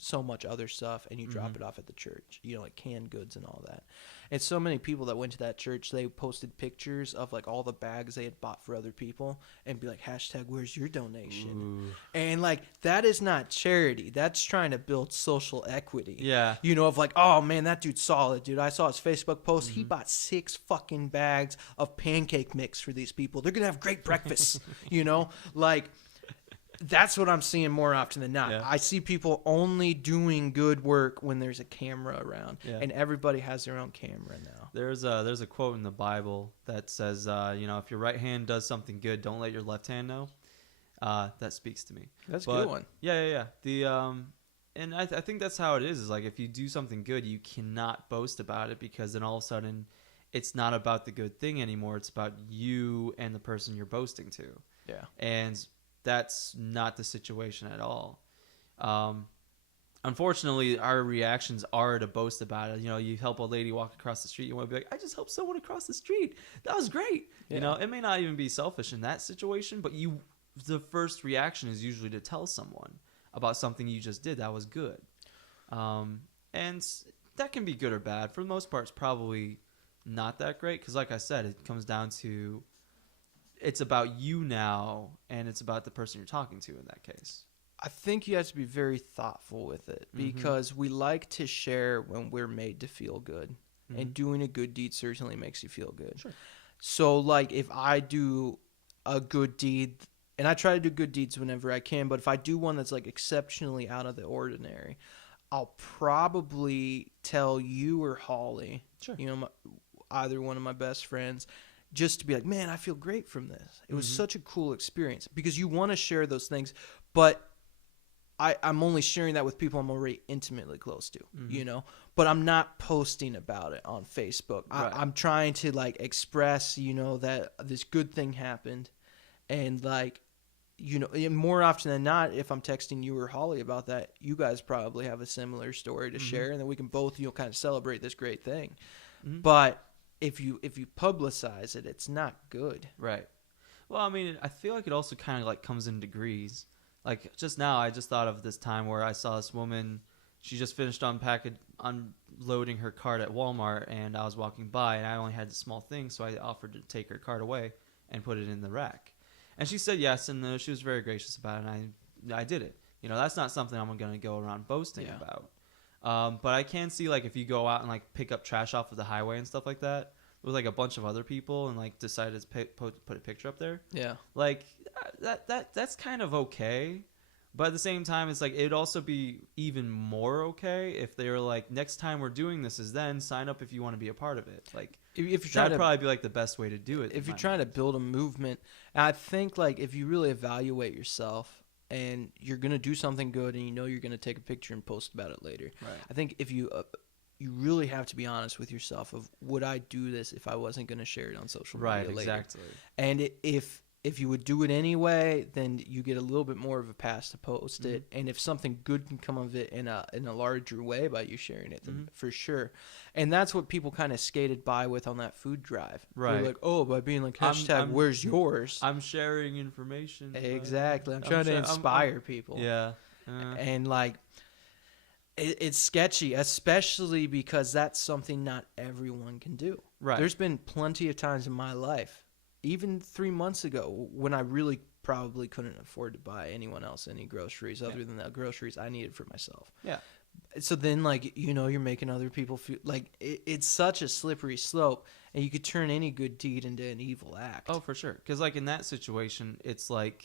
so much other stuff and you drop it off at the church, you know, like canned goods and all that. And so many people that went to that church, they posted pictures of like all the bags they had bought for other people and be like, hashtag, where's your donation? Ooh. And like, that is not charity. That's trying to build social equity. Yeah. You know, of like, oh man, that dude's solid, dude. I saw his Facebook post. He bought 6 fucking bags of pancake mix for these people. They're going to have great breakfasts, you know, like, that's what I'm seeing more often than not. Yeah. I see people only doing good work when there's a camera around, and everybody has their own camera now. There's a quote in the Bible that says, you know, if your right hand does something good, don't let your left hand know. That speaks to me. That's a good one. Yeah. And I think that's how it is like if you do something good, you cannot boast about it, because then all of a sudden it's not about the good thing anymore. It's about you and the person you're boasting to. Yeah. And that's not the situation at all. Unfortunately, our reactions are to boast about it. You know, you help a lady walk across the street, you want to be like, I just helped someone across the street. That was great. Yeah. You know, it may not even be selfish in that situation, but the first reaction is usually to tell someone about something you just did that was good. And that can be good or bad. For the most part, it's probably not that great, because like I said, it comes down to it's about you now, and it's about the person you're talking to in that case. I think you have to be very thoughtful with it, because we like to share when we're made to feel good, and doing a good deed certainly makes you feel good. Sure. So like if I do a good deed, and I try to do good deeds whenever I can, but if I do one that's like exceptionally out of the ordinary, I'll probably tell you or Holly, sure, you know, either one of my best friends, just to be like, man, I feel great from this. It was such a cool experience, because you want to share those things, but I'm only sharing that with people I'm already intimately close to, you know, but I'm not posting about it on Facebook. Right. I'm trying to like express, you know, that this good thing happened, and like, you know, more often than not, if I'm texting you or Holly about that, you guys probably have a similar story to share, and then we can both, you know, kind of celebrate this great thing. But if you publicize it, it's not good. Right. Well, I mean, I feel like it also kind of like comes in degrees. Like just now, I just thought of this time where I saw this woman. She just finished unloading her cart at Walmart, and I was walking by, and I only had a small thing, so I offered to take her cart away and put it in the rack. And she said yes, and she was very gracious about it, and I did it. You know, that's not something I'm going to go around boasting about. But I can see, like, if you go out and, like, pick up trash off of the highway and stuff like that with, like, a bunch of other people and, like, decide to put a picture up there. Yeah. Like, that's kind of okay. But at the same time, it's like it'd also be even more okay if they were like, next time we're doing this is then sign up if you want to be a part of it. Like, if you're trying that'd probably be like the best way to do it. If you're trying to build a movement, and I think like if you really evaluate yourself and you're gonna do something good and you know you're gonna take a picture and post about it later, right. I think if you really have to be honest with yourself of, would I do this if I wasn't gonna share it on social media later? Right, exactly. And if you would do it anyway, then you get a little bit more of a pass to post it. And if something good can come of it in a larger way by you sharing it, then for sure. And that's what people kind of skated by with on that food drive. Right. They're like, oh, by being like, hashtag, where's yours? I'm sharing information. Exactly. I'm trying to inspire people. Yeah. And like, it's sketchy, especially because that's something not everyone can do. Right. There's been plenty of times in my life, even 3 months ago, when I really probably couldn't afford to buy anyone else any groceries other than the groceries I needed for myself. Yeah. So then, like, you know, you're making other people feel like it's such a slippery slope, and you could turn any good deed into an evil act. Oh, for sure. Because, like, in that situation, it's like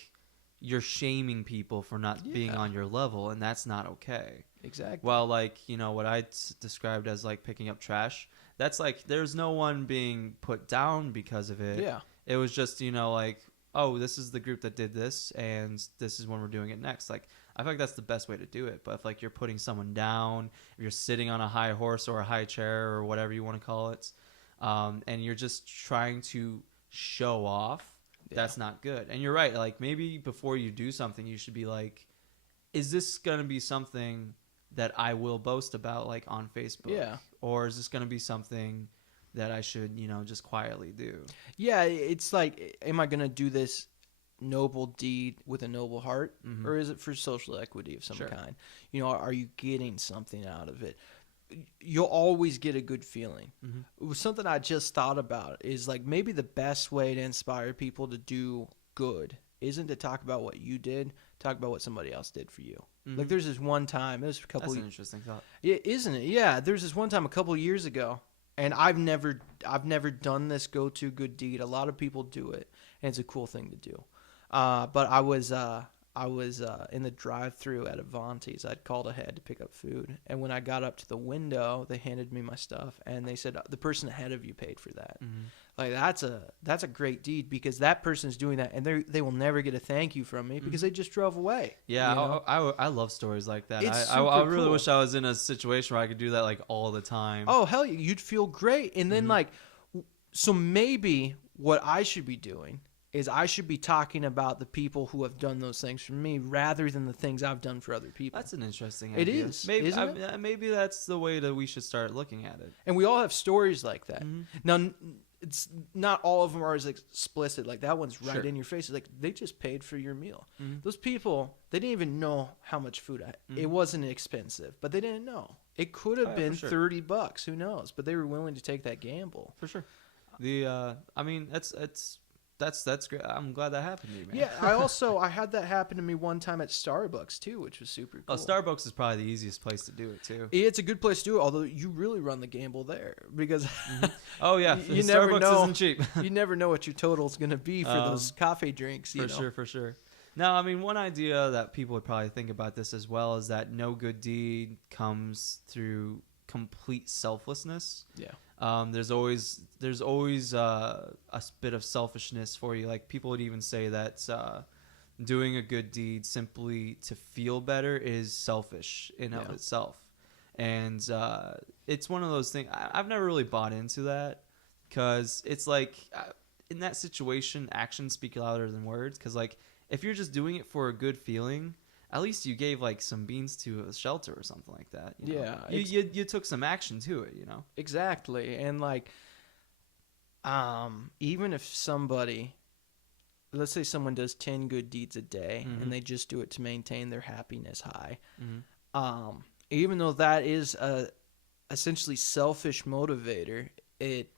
you're shaming people for not being on your level, and that's not okay. Exactly. Well, like, you know, what I described as, like, picking up trash, that's like there's no one being put down because of it. Yeah. It was just, you know, like, oh, this is the group that did this, and this is when we're doing it next. Like, I feel like that's the best way to do it. But if, like, you're putting someone down, if you're sitting on a high horse or a high chair or whatever you want to call it, and you're just trying to show off, that's not good. And you're right. Like, maybe before you do something, you should be like, is this going to be something that I will boast about, like, on Facebook? Yeah. Or is this going to be something that I should, you know, just quietly do? Yeah, it's like, am I going to do this noble deed with a noble heart, or is it for social equity of some kind? You know, are you getting something out of it? You'll always get a good feeling. Something I just thought about is like maybe the best way to inspire people to do good isn't to talk about what you did, talk about what somebody else did for you. Like there's this one time, there's a couple. That's an interesting thought. Yeah, isn't it? Yeah, there's this one time a couple years ago. And I've never done this go-to good deed. A lot of people do it, and it's a cool thing to do. But I was I was in the drive-thru at Avanti's. I'd called ahead to pick up food, and when I got up to the window, they handed me my stuff, and they said the person ahead of you paid for that. Mm-hmm. Like that's a great deed, because that person's doing that, and they will never get a thank you from me because they just drove away. Yeah, you know? I love stories like that. It's I super really cool. wish I was in a situation where I could do that like all the time. Oh hell, you'd feel great. And then so maybe what I should be doing is I should be talking about the people who have done those things for me rather than the things I've done for other people. That's an interesting It idea. is, Maybe isn't it? maybe that's the way that we should start looking at it. And we all have stories like that. Mm-hmm. Now, it's not all of them are as explicit. Like that one's right Sure. in your face. It's like they just paid for your meal. Mm-hmm. Those people, they didn't even know how much food it wasn't expensive, but they didn't know. It could have been for sure. $30. Who knows? But they were willing to take that gamble. For sure. I mean, that's great. I'm glad that happened to you, man. Yeah, I had that happen to me one time at Starbucks too, which was super cool. Oh, Starbucks is probably the easiest place to do it too. It's a good place to do it, although you really run the gamble there because Oh yeah, you never Starbucks know. isn't cheap. You never know what your total's going to be for those coffee drinks. For sure. Now, I mean, one idea that people would probably think about this as well is that no good deed comes through complete selflessness. Yeah. There's always a bit of selfishness for you. Like people would even say that doing a good deed simply to feel better is selfish in of itself, and it's one of those things. I've never really bought into that because it's like in that situation, actions speak louder than words. Because like if you're just doing it for a good feeling, at least you gave like some beans to a shelter or something like that. You know? You took some action to it, you know. Exactly. And like even if somebody, let's say someone does 10 good deeds a day and they just do it to maintain their happiness high, even though that is a essentially selfish motivator, it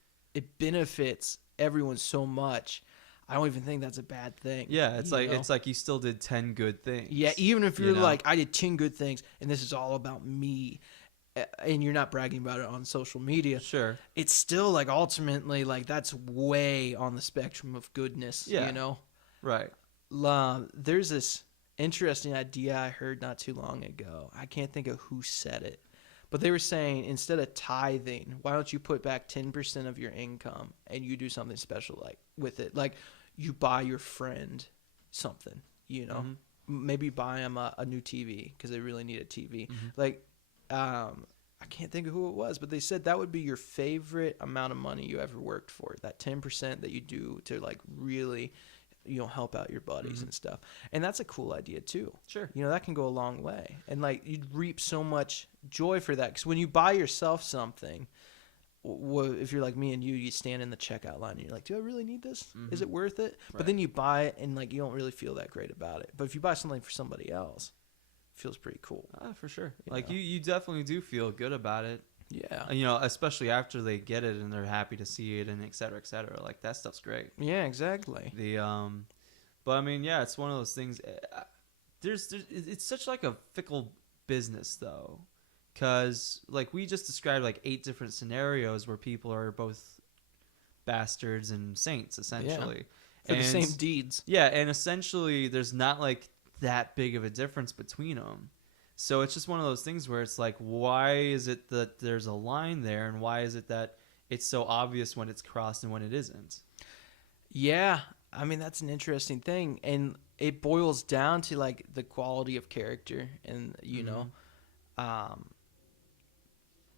benefits everyone so much. I don't even think that's a bad thing. Yeah, it's like you still did 10 good things. Yeah, even if you're like, I did 10 good things and this is all about me, and you're not bragging about it on social media. Sure. It's still like ultimately like that's way on the spectrum of goodness, you know? Right. There's this interesting idea I heard not too long ago. I can't think of who said it, but they were saying instead of tithing, why don't you put back 10% of your income and you do something special like with it? Like you buy your friend something, you know, maybe buy them a new TV because they really need a TV. Like, I can't think of who it was, but they said that would be your favorite amount of money you ever worked for. That 10% that you do to like really, you know, help out your buddies and stuff. And that's a cool idea too. Sure. You know, that can go a long way. And like you'd reap so much joy for that. Because when you buy yourself something, if you're like me and you stand in the checkout line and you're like, do I really need this? Is it worth it? Right. But then you buy it and like you don't really feel that great about it. But if you buy something for somebody else, it feels pretty cool. For sure. You definitely do feel good about it. Yeah. You know, especially after they get it and they're happy to see it and et cetera, et cetera. Like that stuff's great. Yeah, exactly. But I mean, yeah, it's one of those things. It's such like a fickle business though. Because, like, we just described, like, 8 different scenarios where people are both bastards and saints, essentially. For the same deeds. Yeah, and essentially there's not, like, that big of a difference between them. So it's just one of those things where it's like, why is it that there's a line there, and why is it that it's so obvious when it's crossed and when it isn't? Yeah, I mean, that's an interesting thing. And it boils down to, like, the quality of character and, you know,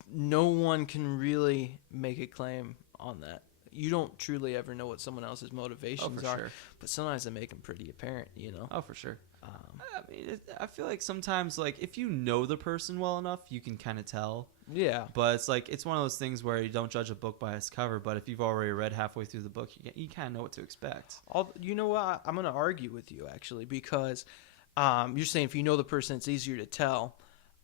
no one can really make a claim on that. You don't truly ever know what someone else's motivations are, sure. But sometimes they make them pretty apparent, you know? Oh, for sure. I mean, I feel like sometimes, like, if you know the person well enough, you can kind of tell. Yeah. But it's like, it's one of those things where you don't judge a book by its cover, but if you've already read halfway through the book, you kind of know what to expect. You know what? I'm going to argue with you, actually, because you're saying if you know the person, it's easier to tell.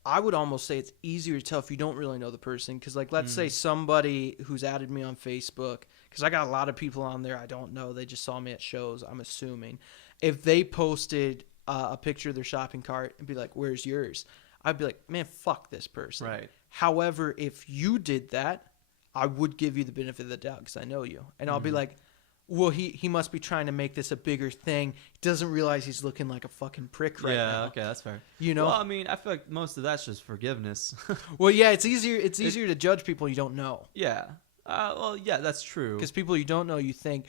I would almost say it's easier to tell if you don't really know the person. Because, like, let's say somebody who's added me on Facebook, because I got a lot of people on there I don't know. They just saw me at shows, I'm assuming. If they posted a picture of their shopping cart and be like, where's yours? I'd be like, man, fuck this person. Right. However, if you did that, I would give you the benefit of the doubt because I know you. And I'll be like, well, he must be trying to make this a bigger thing. He doesn't realize he's looking like a fucking prick right now. Yeah, okay, that's fair. You know? Well, I mean, I feel like most of that's just forgiveness. Well, yeah, it's easier to judge people you don't know. Yeah. Well, yeah, that's true. Because people you don't know, you think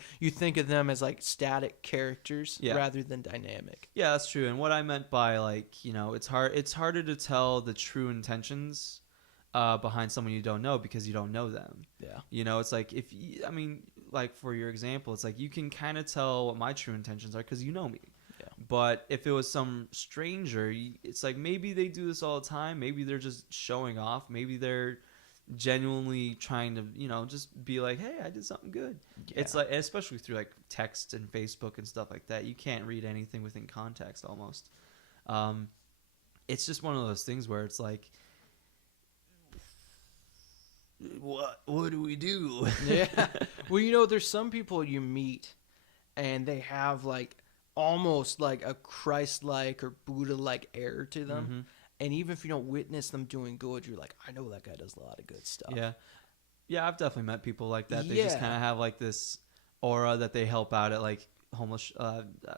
of them as like static characters rather than dynamic. Yeah, that's true. And what I meant by like, you know, it's harder to tell the true intentions behind someone you don't know because you don't know them. Yeah. You know, it's like I mean, like for your example, it's like you can kind of tell what my true intentions are because you know me. Yeah. But if it was some stranger, it's like maybe they do this all the time. Maybe they're just showing off. Maybe they're genuinely trying to, you know, just be like, hey, I did something good. Yeah. It's like, especially through like text and Facebook and stuff like that, you can't read anything within context almost. It's just one of those things where it's like, what do we do? Yeah. Well, you know, there's some people you meet and they have like almost like a Christ-like or Buddha-like air to them. Mm-hmm. And even if you don't witness them doing good, you're like, I know that guy does a lot of good stuff. Yeah. Yeah, I've definitely met people like that. They just kind of have like this aura that they help out at like homeless,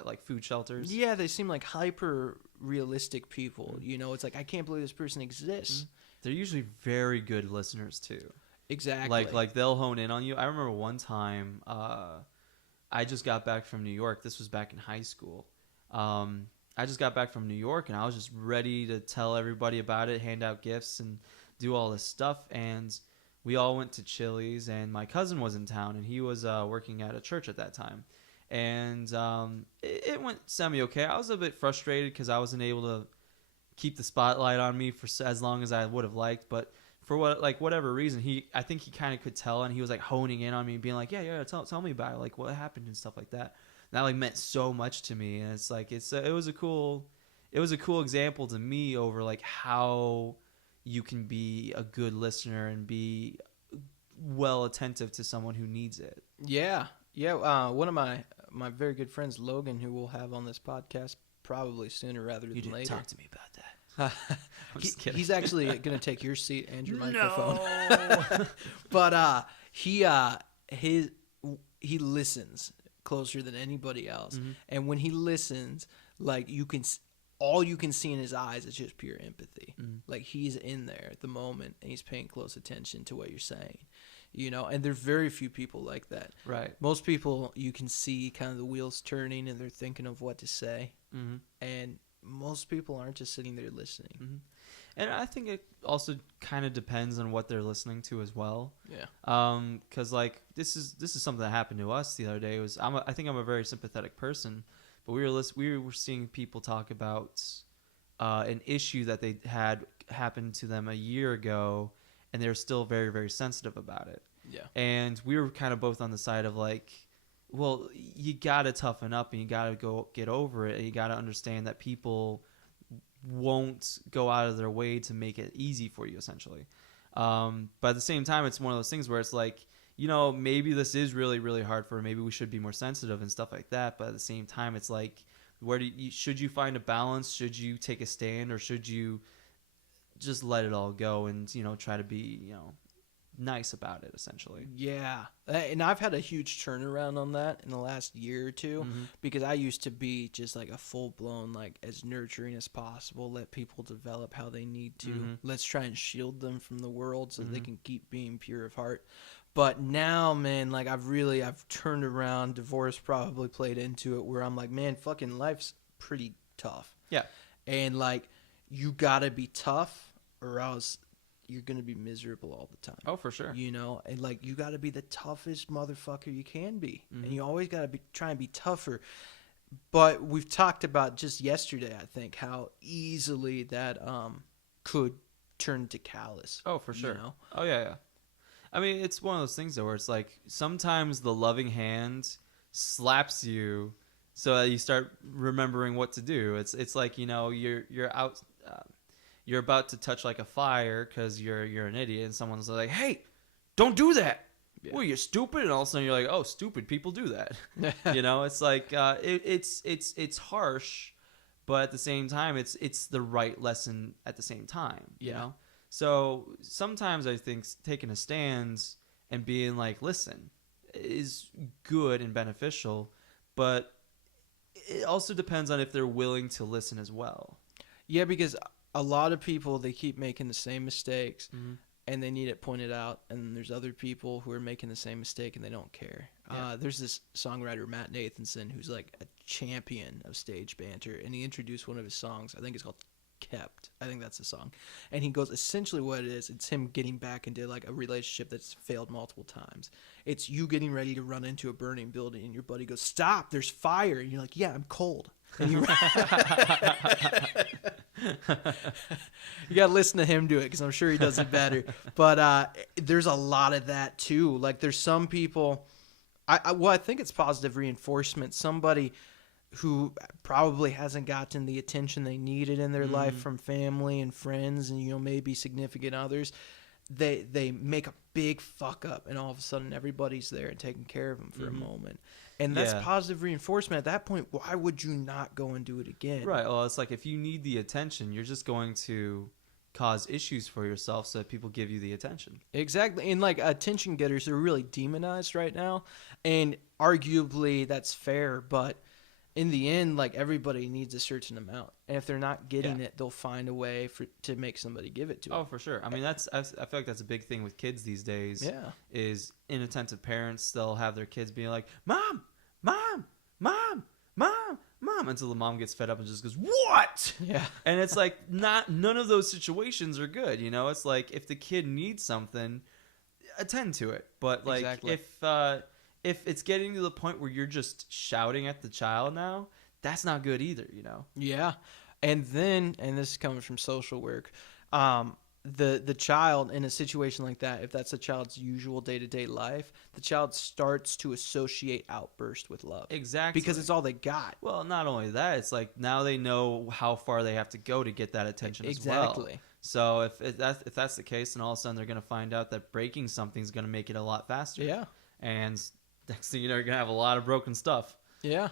like food shelters. Yeah, they seem like hyper realistic people. Mm-hmm. You know, it's like, I can't believe this person exists. Mm-hmm. They're usually very good listeners too. Exactly. Like they'll hone in on you. I remember one time, I just got back from New York. This was back in high school. I just got back from New York and I was just ready to tell everybody about it, hand out gifts and do all this stuff. And we all went to Chili's and my cousin was in town and he was working at a church at that time. And it went semi-okay. I was a bit frustrated because I wasn't able to keep the spotlight on me for as long as I would have liked. But for whatever reason, I think he kind of could tell and he was like honing in on me, being like, yeah, tell me about it, like what happened and stuff like that. That like meant so much to me, and it's like it was a cool example to me over like how you can be a good listener and be well attentive to someone who needs it. Yeah. One of my very good friends, Logan, who we'll have on this podcast probably sooner rather than later. Talk to me about that. I'm just kidding. He's actually going to take your seat and your microphone. No. But he listens closer than anybody else. Mm-hmm. And when he listens, like all you can see in his eyes is just pure empathy. Mm-hmm. Like he's in there at the moment and he's paying close attention to what you're saying. You know, and there's very few people like that. Right. Most people, you can see kind of the wheels turning and they're thinking of what to say. Mm-hmm. And most people aren't just sitting there listening. Mm-hmm. And I think it also kind of depends on what they're listening to as well. Yeah. Because like this is something that happened to us the other day. I think I'm a very sympathetic person, but we were seeing people talk about an issue that they had happened to them a year ago, and they were still very, very sensitive about it. Yeah. And we were kind of both on the side of like, well, you gotta toughen up and you gotta go get over it, and you gotta understand that people won't go out of their way to make it easy for you, essentially. But at the same time, it's one of those things where it's like, you know, maybe this is really, really hard for her. Maybe we should be more sensitive and stuff like that. But at the same time, it's like, should you find a balance? Should you take a stand, or should you just let it all go and, you know, try to be, you know, nice about it, essentially? Yeah. And I've had a huge turnaround on that in the last year or two, mm-hmm. because I used to be just like a full-blown, like as nurturing as possible, let people develop how they need to. Mm-hmm. Let's try and shield them from the world so mm-hmm. they can keep being pure of heart. But now, man, like I've turned around. Divorce probably played into it, where I'm like, man, fucking life's pretty tough. Yeah. And like, you gotta be tough or else you're going to be miserable all the time. Oh, for sure. You know, and like you got to be the toughest motherfucker you can be. Mm-hmm. And you always got to be trying to be tougher. But we've talked about just yesterday, I think, how easily that could turn to callous. Oh, for sure. You know? Oh, yeah. I mean, it's one of those things though where it's like sometimes the loving hand slaps you so that you start remembering what to do. It's like, you know, you're out you're about to touch like a fire because you're an idiot, and someone's like, "Hey, don't do that." Yeah. Well, you're stupid, and all of a sudden you're like, "Oh, stupid people do that." You know, it's like it's harsh, but at the same time, it's the right lesson at the same time. You know, so sometimes I think taking a stand and being like, "Listen, is good and beneficial, but it also depends on if they're willing to listen as well. Yeah, because a lot of people, they keep making the same mistakes, Mm-hmm. and they need it pointed out. And there's other people who are making the same mistake and they don't care. Yeah. There's this songwriter, Matt Nathanson, who's like a champion of stage banter. And he introduced one of his songs. I think it's called Kept. I think that's the song. And he goes, essentially what it is, it's him getting back into like a relationship that's failed multiple times. It's you getting ready to run into a burning building and your buddy goes, stop, there's fire. And you're like, yeah, I'm cold. And you got to listen to him do it because I'm sure he does it better. But there's a lot of that too. Like there's some people, I think it's positive reinforcement. Somebody who probably hasn't gotten the attention they needed in their life from family and friends and, maybe significant others, they make a big fuck up and all of a sudden everybody's there and taking care of them for a moment. And that's positive reinforcement. At that point, why would you not go and do it again? Right. Well, it's like if you need the attention, you're just going to cause issues for yourself so that people give you the attention. Exactly. And like attention getters are really demonized right now. And arguably that's fair, but in the end, like everybody needs a certain amount. And if they're not getting it, they'll find a way to make somebody give it to them. Oh, for sure. I mean, I feel like that's a big thing with kids these days. Yeah. Is inattentive parents, they'll have their kids being like, Mom, Mom, Mom, Mom, Mom, until the mom gets fed up and just goes, what? Yeah. And it's like, none of those situations are good. It's like if the kid needs something, attend to it. But like if it's getting to the point where you're just shouting at the child now, that's not good either, Yeah. And then, and this comes from social work, the child in a situation like that, if that's a child's usual day-to-day life, the child starts to associate outburst with love. Exactly. Because it's all they got. Well, not only that, it's like now they know how far they have to go to get that attention as well. Exactly. So if that's the case, then all of a sudden they're going to find out that breaking something is going to make it a lot faster. Yeah. And next thing you know, you're going to have a lot of broken stuff. Yeah.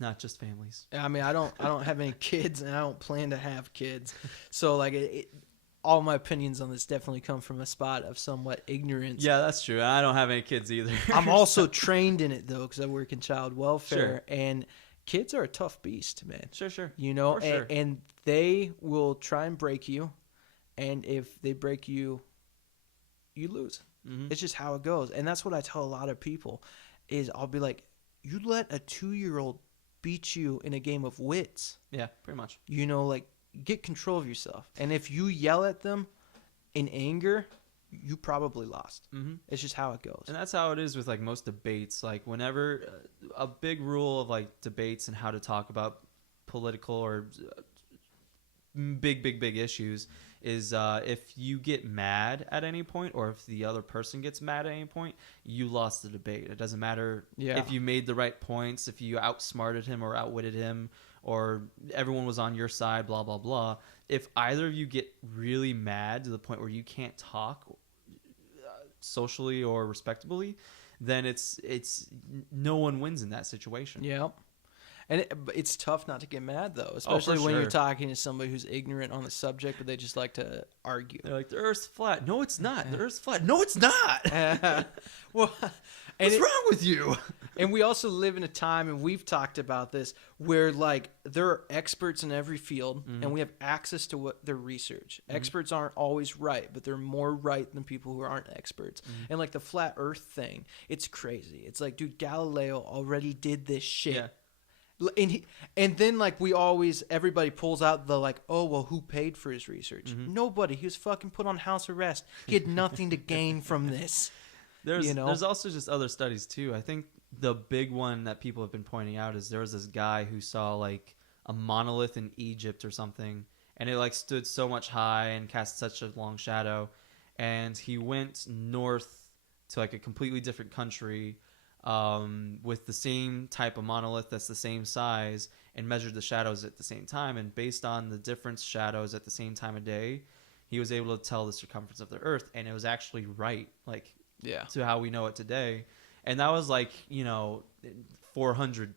Not just families. I mean, I don't have any kids, and I don't plan to have kids. So, like, all my opinions on this definitely come from a spot of somewhat ignorance. Yeah, that's true. I don't have any kids either. I'm also trained in it, though, because I work in child welfare. Sure. And kids are a tough beast, man. Sure. For sure. And they will try and break you. And if they break you, you lose. Mm-hmm. It's just how it goes. And that's what I tell a lot of people is I'll be like, you let a 2-year-old beat you in a game of wits. Yeah, pretty much. Like, get control of yourself. And if you yell at them in anger, you probably lost. Mm-hmm. It's just how it goes. And that's how it is with, like, most debates. Like, whenever a big rule of, like, debates and how to talk about political or big issues is if you get mad at any point or if the other person gets mad at any point, you lost the debate. It doesn't matter if you made the right points, if you outsmarted him or outwitted him or everyone was on your side, blah, blah, blah. If either of you get really mad to the point where you can't talk socially or respectably, then it's no one wins in that situation. Yeah. And it's tough not to get mad, though, especially when you're talking to somebody who's ignorant on the subject, but they just like to argue. They're like, the Earth's flat. No, it's not. The Earth's flat. No, it's not. Well, what's wrong with you? And we also live in a time, and we've talked about this, where like there are experts in every field, and we have access to their research. Experts aren't always right, but they're more right than people who aren't experts. And like the flat Earth thing, it's crazy. It's like, dude, Galileo already did this shit. Yeah. And then like everybody pulls out the like, oh well, who paid for his research? Nobody. He was fucking put on house arrest. He had nothing to gain from this. There's also just other studies too. I think the big one that people have been pointing out is there was this guy who saw like a monolith in Egypt or something, and it like stood so much high and cast such a long shadow, and he went north to like a completely different country with the same type of monolith that's the same size and measured the shadows at the same time. And based on the different shadows at the same time of day, he was able to tell the circumference of the Earth. And it was actually right, like, to how we know it today. And that was like, 400.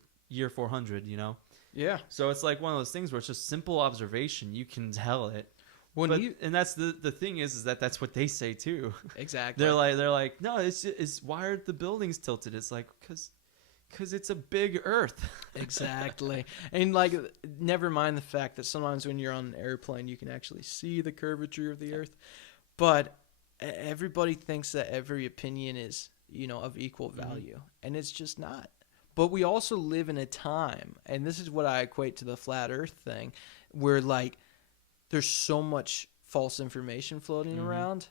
Yeah. So it's like one of those things where it's just simple observation. You can tell it. And that's the thing is that that's what they say too. Exactly. They're like, no, it's why are the buildings tilted? It's like because it's a big Earth. Exactly. And like, never mind the fact that sometimes when you're on an airplane, you can actually see the curvature of the Earth. But everybody thinks that every opinion is, of equal value. And it's just not. But we also live in a time, and this is what I equate to the flat Earth thing, where like there's so much false information floating around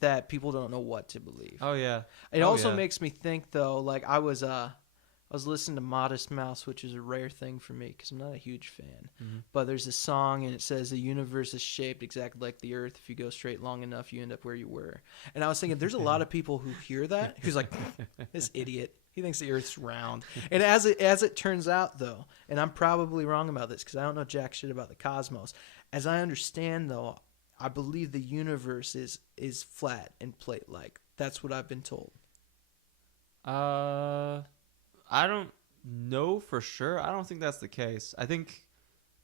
that people don't know what to believe. Oh yeah. It also makes me think though, like I was listening to Modest Mouse, which is a rare thing for me because I'm not a huge fan. But there's a song and it says the universe is shaped exactly like the Earth. If you go straight long enough, you end up where you were. And I was thinking, there's a lot of people who hear that who's like, this idiot. He thinks the Earth's round. And as it turns out, though, and I'm probably wrong about this because I don't know jack shit about the cosmos. As I understand, though, I believe the universe is flat and plate-like. That's what I've been told. I don't know for sure. I don't think that's the case. I think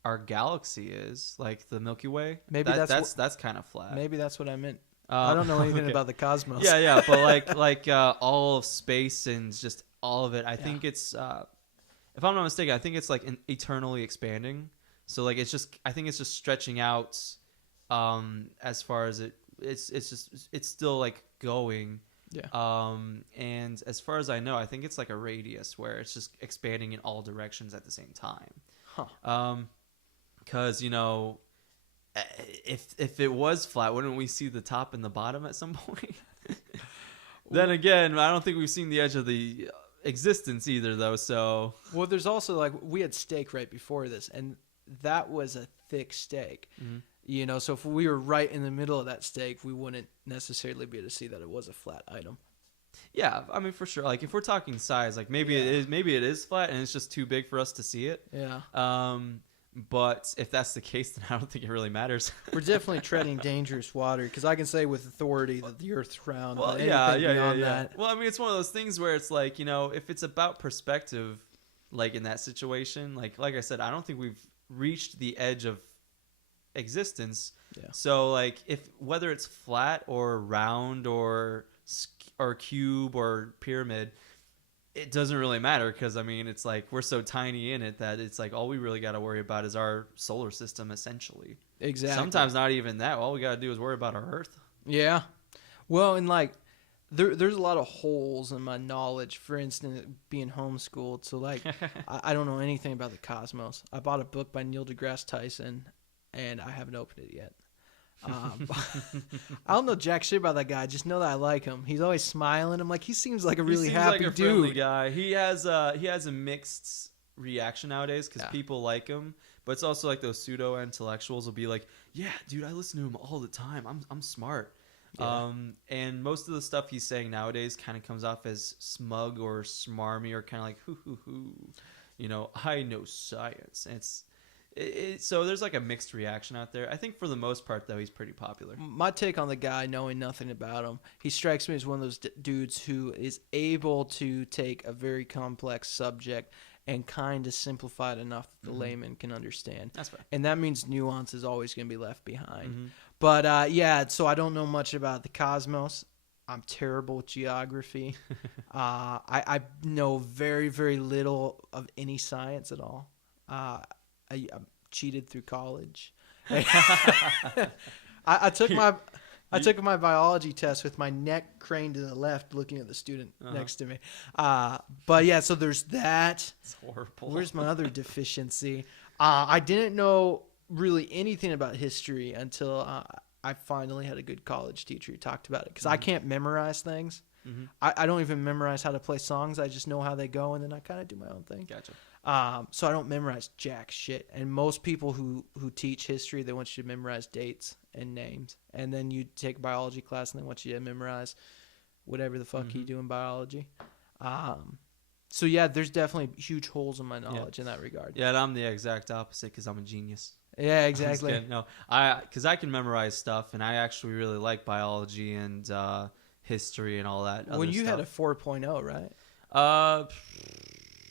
our galaxy is like the Milky Way. Maybe that's kind of flat. Maybe that's what I meant. I don't know anything about the cosmos. Yeah, but like all of space and just all of it. I think it's if I'm not mistaken, I think it's like eternally expanding. So like I think it's just stretching out as far as it's still like going. Yeah. And as far as I know, I think it's like a radius where it's just expanding in all directions at the same time. Huh. Because if it was flat, wouldn't we see the top and the bottom at some point? Then again, I don't think we've seen the edge of the existence either, though. So there's also like we had steak right before this, and that was a thick steak. So if we were right in the middle of that steak, we wouldn't necessarily be able to see that it was a flat item. Yeah, I mean for sure. Like if we're talking size, like maybe it is flat and it's just too big for us to see it. Yeah. But if that's the case, then I don't think it really matters. We're definitely treading dangerous water because I can say with authority that the Earth's round. Well, yeah. Well, I mean, it's one of those things where it's like, if it's about perspective, like in that situation, like I said, I don't think we've reached the edge of existence. Yeah. So like whether it's flat or round or cube or pyramid, it doesn't really matter because I mean it's like we're so tiny in it that it's like all we really got to worry about is our solar system essentially. Exactly. Sometimes not even that. All we got to do is worry about our Earth. Yeah. Well, and like there's a lot of holes in my knowledge. For instance, being homeschooled, so like I don't know anything about the cosmos. I bought a book by Neil deGrasse Tyson, and I haven't opened it yet. I don't know jack shit about that guy. I just know that I like him. He's always smiling. I'm like, he seems like a really happy like a dude. Friendly guy. He has a mixed reaction nowadays because people like him, but it's also like those pseudo intellectuals will be like, yeah, dude, I listen to him all the time. I'm smart. Yeah. And most of the stuff he's saying nowadays kind of comes off as smug or smarmy or kind of like hoo, I know science. And so there's like a mixed reaction out there. I think for the most part, though, he's pretty popular. My take on the guy, knowing nothing about him, he strikes me as one of those dudes who is able to take a very complex subject and kind of simplify it enough that the layman can understand. That's right. And that means nuance is always going to be left behind. But so I don't know much about the cosmos. I'm terrible with geography. I know very, very little of any science at all. I cheated through college. I took my biology test with my neck craned to the left, looking at the student next to me. But yeah, so there's that. It's horrible. Where's my other deficiency? I didn't know really anything about history until I finally had a good college teacher who talked about it because I can't memorize things. I don't even memorize how to play songs. I just know how they go, and then I kind of do my own thing. Gotcha. So I don't memorize jack shit. And most people who teach history, they want you to memorize dates and names. And then you take a biology class and they want you to memorize whatever the fuck you do in biology. So yeah, there's definitely huge holes in my knowledge in that regard. Yeah, and I'm the exact opposite because I'm a genius. Yeah, exactly. No, because I can memorize stuff, and I actually really like biology and history and all that. Well, you had a 4.0, right?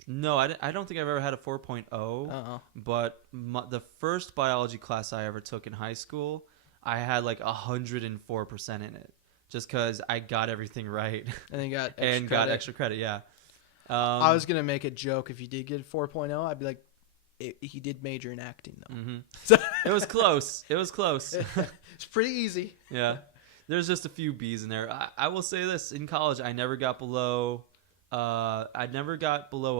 No, I don't think I've ever had a 4.0. But the first biology class I ever took in high school, I had like 104% in it just because I got everything right And then got extra and credit. got extra credit. Yeah. I was going to make a joke. If you did get a 4.0, I'd be like, he did major in acting, though. Mm-hmm. So It was close. It was close. it's pretty easy. Yeah. There's just a few B's in there. I will say this. In college, I never got below a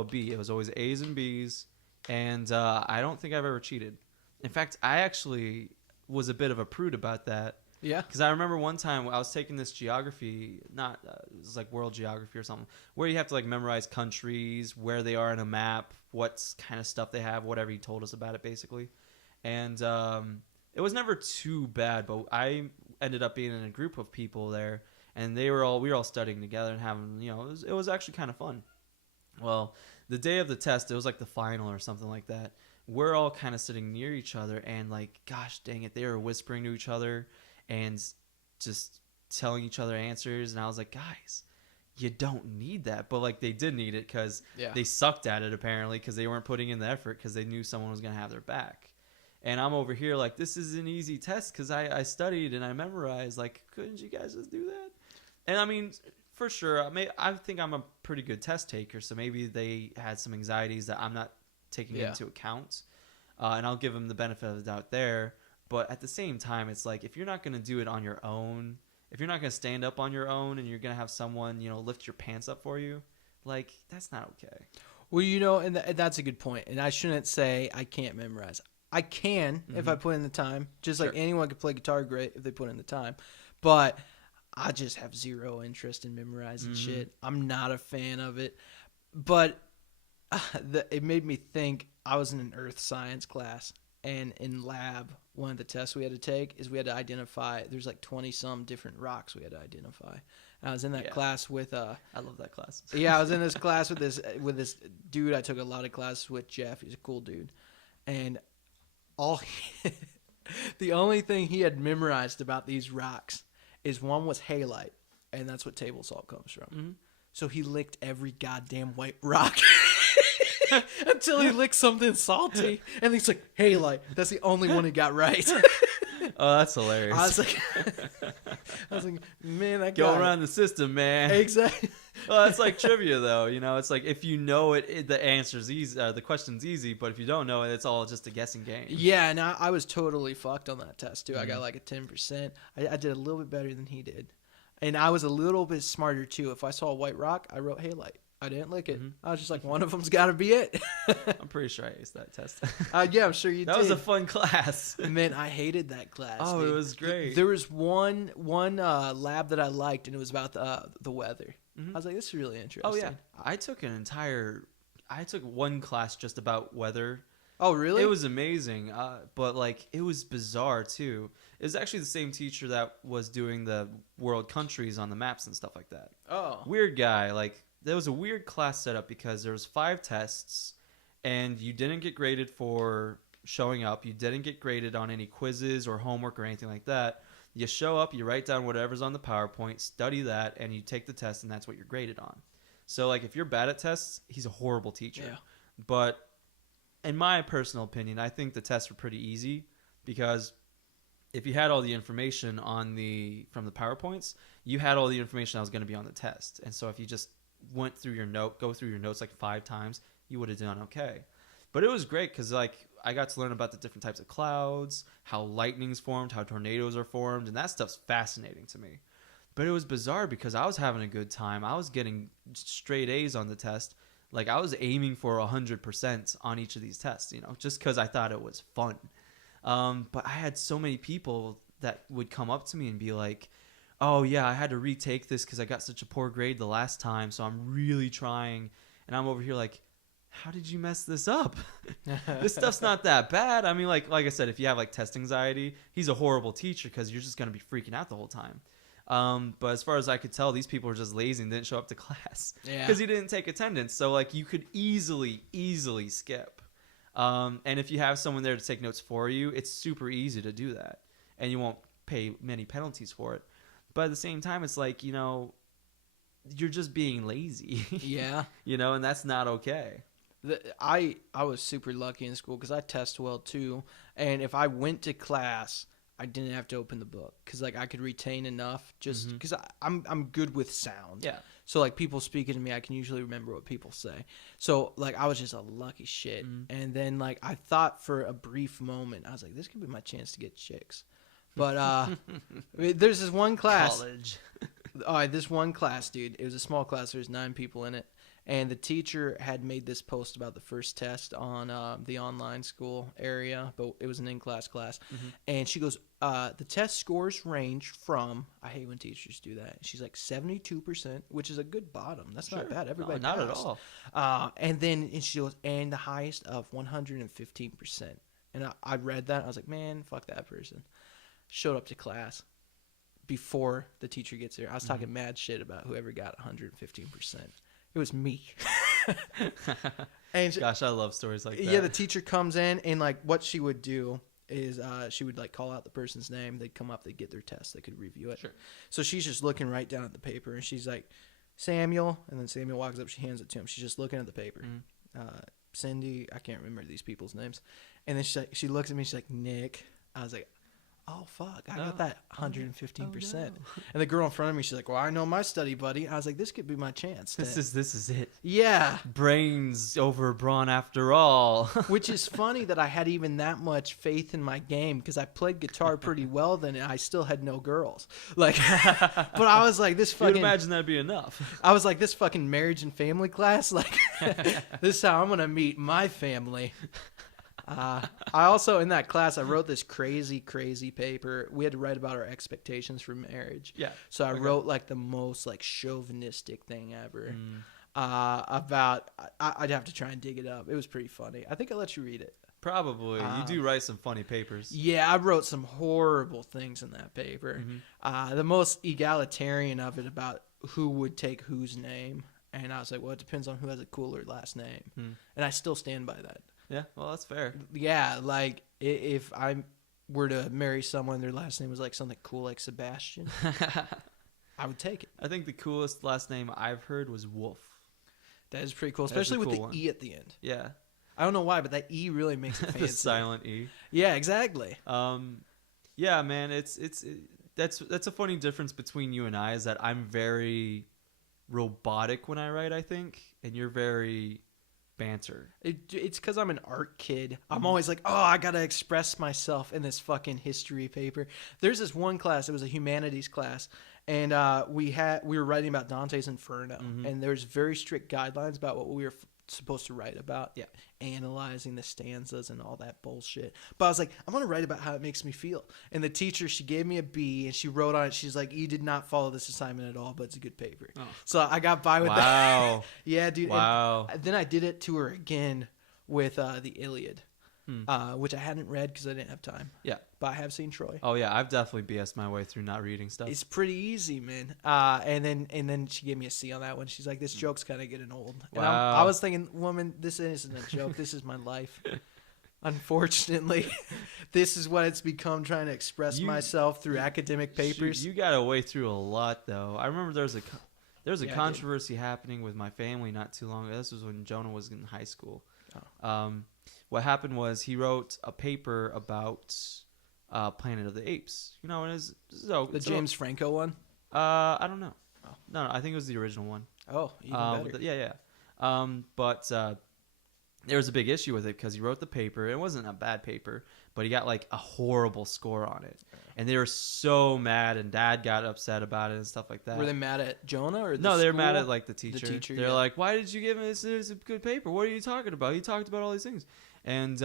B. It was always A's and B's. And I don't think I've ever cheated. In fact, I actually was a bit of a prude about that. Yeah. Because I remember one time I was taking this geography, it was like world geography or something, where you have to like memorize countries, where they are in a map, what kind of stuff they have, whatever he told us about it, basically. And it was never too bad, but I ended up being in a group of people there, and we were all studying together and having, it was actually kind of fun. Well, the day of the test, it was like the final or something like that. We're all kind of sitting near each other, and like, gosh dang it, they were whispering to each other and just telling each other answers. And I was like, guys, you don't need that. But like, they did need it because they sucked at it apparently, because they weren't putting in the effort because they knew someone was going to have their back. And I'm over here like, this is an easy test because I studied and I memorized. Like, couldn't you guys just do that? And I mean, for sure, I think I'm a pretty good test taker, so maybe they had some anxieties that I'm not taking into account. And I'll give them the benefit of the doubt there. But at the same time, it's like, if you're not going to do it on your own, if you're not going to stand up on your own and you're going to have someone, lift your pants up for you, like, that's not okay. Well, and that's a good point. And I shouldn't say I can't memorize. I can if I put in the time. Just like anyone could play guitar great if they put in the time. But I just have zero interest in memorizing shit. I'm not a fan of it. But it made me think. I was in an earth science class, and in lab, one of the tests we had to take is we had to identify. There's like 20-some different rocks we had to identify. And I was in that class with. I love that class. Yeah, I was in this class with this dude. I took a lot of classes with Jeff. He's a cool dude, and the only thing he had memorized about these rocks is one was halite, and that's what table salt comes from. Mm-hmm. So he licked every goddamn white rock until he licked something salty, and he's like, halite. That's the only one he got right. Oh, that's hilarious. I was like, man, that go guy. around the system, man. Exactly. Well, that's like trivia, though. It's like, if you know it, the answer's easy, the question's easy. But if you don't know it, it's all just a guessing game. Yeah, and I was totally fucked on that test too. Mm-hmm. I got like a 10%. I did a little bit better than he did, and I was a little bit smarter too. If I saw a white rock, I wrote halite. I didn't lick it. Mm-hmm. I was just like, one of them's got to be it. I'm pretty sure I aced that test. Yeah, I'm sure you did. That was a fun class. Man, I hated that class. Oh, dude. It was great. There was one lab that I liked, and it was about the weather. Mm-hmm. I was like, this is really interesting. Oh, yeah. I took one class just about weather. Oh, really? It was amazing. But, like, it was bizarre, too. It was actually the same teacher that was doing the world countries on the maps and stuff like that. Oh. Weird guy. Like, there was a weird class setup because there was 5 tests, and you didn't get graded for showing up. You didn't get graded on any quizzes or homework or anything like that. You show up, you write down whatever's on the PowerPoint, study that, and you take the test, and that's what you're graded on. So, like, if you're bad at tests, he's a horrible teacher. Yeah. But in my personal opinion, I think the tests were pretty easy because if you had all the information from the PowerPoints, you had all the information that was going to be on the test. And so if you just go through your notes like 5 times, you would have done okay. But it was great because, like, I got to learn about the different types of clouds, how lightning's formed, how tornadoes are formed, and that stuff's fascinating to me. But it was bizarre because I was having a good time. I was getting straight A's on the test. Like, I was aiming for 100% on each of these tests, just because I thought it was fun. But I had so many people that would come up to me and be like, oh, yeah, I had to retake this because I got such a poor grade the last time, so I'm really trying. And I'm over here like, how did you mess this up? This stuff's not that bad. I mean, like I said, if you have, like, test anxiety, he's a horrible teacher because you're just going to be freaking out the whole time. But as far as I could tell, these people were just lazy and didn't show up to class because he didn't take attendance. So, like, you could easily skip. And if you have someone there to take notes for you, it's super easy to do that. And you won't pay many penalties for it. But at the same time, it's like, you're just being lazy. Yeah. And that's not okay. I was super lucky in school because I test well too. And if I went to class, I didn't have to open the book because like I could retain enough just because I'm good with sound. Yeah. So like people speaking to me, I can usually remember what people say. So like I was just a lucky shit. And then like I thought for a brief moment, I was like, this could be my chance to get chicks. But there's this one class. College. All right, this one class, dude. It was a small class. There's 9 people in it. And the teacher had made this post about the first test on the online school area, but it was an in-class class. And she goes, the test scores range from, I hate when teachers do that. She's like 72%, which is a good bottom. That's not bad. Everybody not at passed. all. And she goes, and the highest of 115%. And I read that. I was like, man, fuck that person. Showed up to class before the teacher gets there. I was talking mad shit about whoever got 115%. It was me. And Gosh, I love stories like that. Yeah, the teacher comes in, and like what she would do is she would like call out the person's name. They'd come up, they'd get their test, they could review it. Sure. So she's just looking right down at the paper, and she's like, Samuel, and then Samuel walks up, she hands it to him. She's just looking at the paper. Cindy, I can't remember these people's names. And then she looks at me, she's like, Nick. I was like, oh, fuck, I got that 115%. Oh, no. And the girl in front of me, she's like, well, I know my study buddy. I was like, this could be my chance. This is it. Yeah. Brains over brawn after all. Which is funny that I had even that much faith in my game because I played guitar pretty well then, and I still had no girls. Like, but I was like, this fucking... You'd imagine that'd be enough. I was like, this fucking marriage and family class, like, this is how I'm going to meet my family. I also, in that class, I wrote this crazy paper. We had to write about our expectations for marriage. Yeah. So I wrote like the most like chauvinistic thing ever. About, I'd have to try and dig it up. It was pretty funny. I think I'll let you read it. Probably. You do write some funny papers. Yeah, I wrote some horrible things in that paper. The most egalitarian of it about who would take whose name. And I was like, well, it depends on who has a cooler last name. And I still stand by that. Yeah, well, that's fair. Yeah, like if I were to marry someone, their last name was like something cool like Sebastian, I would take it. I think the coolest last name I've heard was Wolf. That is pretty cool, especially with the E at the end. Yeah. I don't know why, but that E really makes it fancy. The silent E. Yeah, exactly. Yeah, man, that's a funny difference between you and I is that I'm very robotic when I write, I think, and you're very banter. It's because I'm an art kid. I'm always like, oh, I gotta express myself in this fucking history paper. There's this one class. It was a humanities class, and we were writing about Dante's Inferno, and there's very strict guidelines about what we were supposed to write about. Yeah, analyzing the stanzas and all that bullshit. But I was like, I want to write about how it makes me feel. And the teacher, she gave me a B, and she wrote on it. She's like, you did not follow this assignment at all, but it's a good paper. Oh. So I got by with that. Wow. Yeah, dude. Wow. And then I did it to her again with the Iliad, which I hadn't read because I didn't have time. Yeah. But I have seen Troy. Oh, yeah. I've definitely BS'd my way through not reading stuff. It's pretty easy, man. And then she gave me a C on that one. She's like, this joke's kind of getting old. And wow. I was thinking, woman, this isn't a joke. This is my life. Unfortunately, this is what it's become, trying to express myself through academic papers. You got to wade through a lot, though. I remember there was a controversy happening with my family not too long ago. This was when Jonah was in high school. Oh. What happened was he wrote a paper about Planet of the Apes. You know, the James Franco one? I don't know. Oh. No, I think it was the original one. Oh, even better. Yeah. But there was a big issue with it because he wrote the paper. It wasn't a bad paper, but he got like a horrible score on it. And they were so mad, and Dad got upset about it and stuff like that. Were they mad at Jonah or no? They were mad at like the teacher. They're yeah. like, "Why did you give him this? It's a good paper. What are you talking about? He talked about all these things." And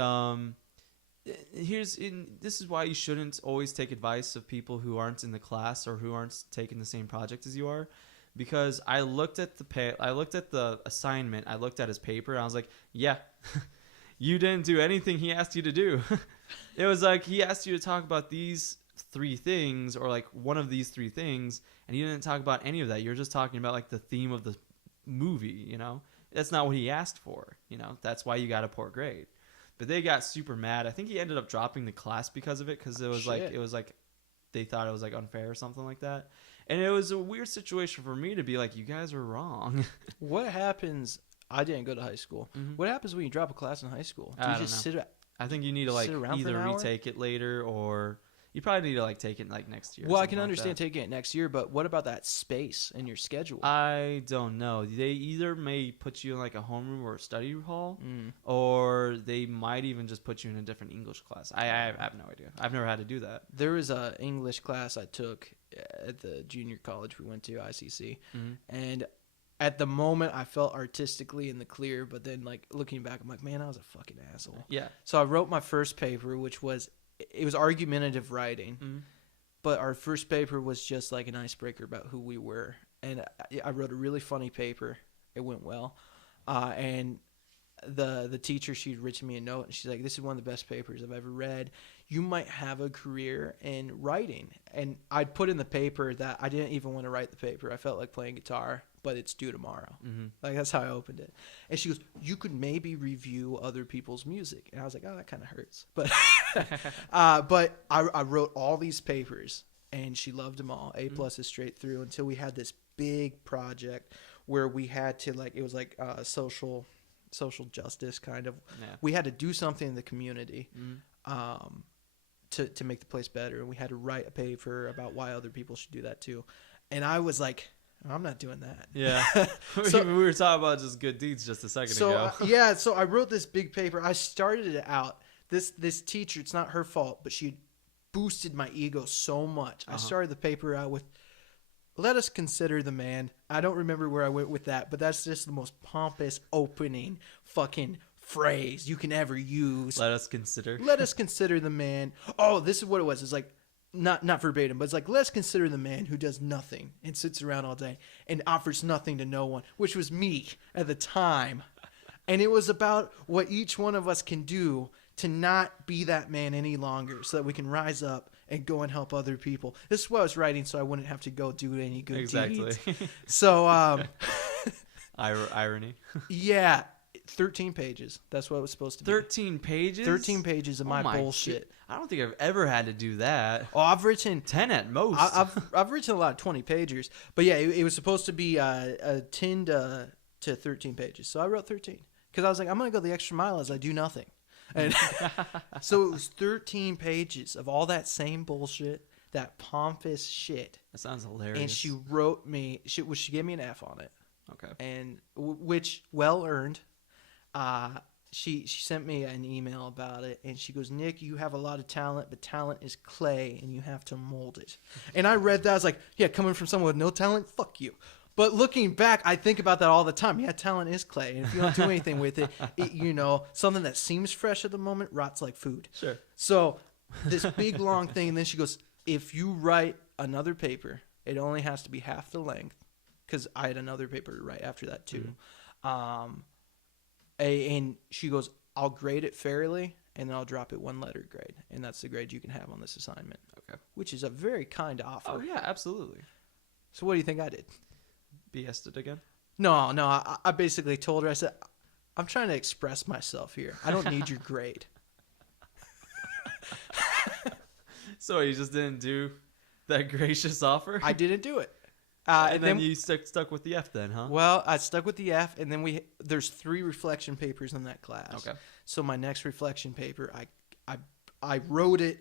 this is why you shouldn't always take advice of people who aren't in the class or who aren't taking the same project as you are. Because I looked at the assignment, I looked at his paper, and I was like, "Yeah, you didn't do anything he asked you to do." It was like he asked you to talk about these 3 things, or like one of these 3 things, and you didn't talk about any of that. You're just talking about like the theme of the movie. You know, that's not what he asked for. You know, that's why you got a poor grade. But they got super mad. I think he ended up dropping the class because of it, because it was like they thought it was like unfair or something like that. And it was a weird situation for me to be like, you guys are wrong. What happens? I didn't go to high school. Mm-hmm. What happens when you drop a class in high school? Do you just sit? I think you need to like either retake it later, or You probably need to like take it like next year. Well, I can understand taking it next year, but what about that space in your schedule? I don't know. They either may put you in like a homeroom or a study hall, or they might even just put you in a different English class. I have no idea. I've never had to do that. There was a English class I took at the junior college we went to, ICC, and at the moment I felt artistically in the clear, but then like looking back, I'm like, man, I was a fucking asshole. Yeah. So I wrote my first paper, which was argumentative writing. But our first paper was just like an icebreaker about who we were. And I wrote a really funny paper. It went well. And the teacher, she'd written me a note, and she's like, this is one of the best papers I've ever read. You might have a career in writing. And I'd put in the paper that I didn't even want to write the paper. I felt like playing guitar, but it's due tomorrow. Like, that's how I opened it. And she goes, you could maybe review other people's music. And I was like, oh, that kind of hurts. But but I wrote all these papers, and she loved them all. A+ straight through, until we had this big project where we had to, like, it was like social justice kind of. Yeah. We had to do something in the community to make the place better. And we had to write a paper about why other people should do that too. And I was like, I'm not doing that. Yeah. So, we were talking about just good deeds just a second ago. So I wrote this big paper. I started it out. This teacher, it's not her fault, but she boosted my ego so much. I started the paper out with, let us consider the man. I don't remember where I went with that, but that's just the most pompous opening fucking phrase you can ever use. Let us consider. Let us consider the man. Oh, this is what it was. It's like, not verbatim, but it's like, let's consider the man who does nothing and sits around all day and offers nothing to no one, which was me at the time. And it was about what each one of us can do to not be that man any longer, so that we can rise up and go and help other people. This is what I was writing, so I wouldn't have to go do any good deeds. So, irony. Yeah. 13 pages. That's what it was supposed to be. 13 pages? 13 pages of my bullshit. Shit. I don't think I've ever had to do that. Oh, I've written 10 at most. I've written a lot of 20 pagers, but yeah, it was supposed to be 10 to 13 pages. So I wrote 13 because I was like, I'm gonna go the extra mile as I do nothing, and so it was 13 pages of all that same bullshit, that pompous shit. That sounds hilarious. And she wrote me. She gave me an F on it. Okay. And which well earned. She sent me an email about it, and she goes, Nick, you have a lot of talent, but talent is clay, and you have to mold it. And I read that. I was like, yeah, coming from someone with no talent, fuck you. But looking back, I think about that all the time. Yeah, talent is clay, and if you don't do anything with it, something that seems fresh at the moment rots like food. Sure. So this big, long thing, and then she goes, if you write another paper, it only has to be half the length, because I had another paper to write after that too. And she goes, I'll grade it fairly, and then I'll drop it 1 letter grade. And that's the grade you can have on this assignment. Okay. Which is a very kind offer. Oh, yeah, absolutely. So what do you think I did? BS'd it again? No, I basically told her, I said, I'm trying to express myself here. I don't need your grade. So you just didn't do that gracious offer? I didn't do it. And then you stuck with the F then, huh? Well, I stuck with the F, and then there's 3 reflection papers in that class. Okay. So my next reflection paper, I wrote it.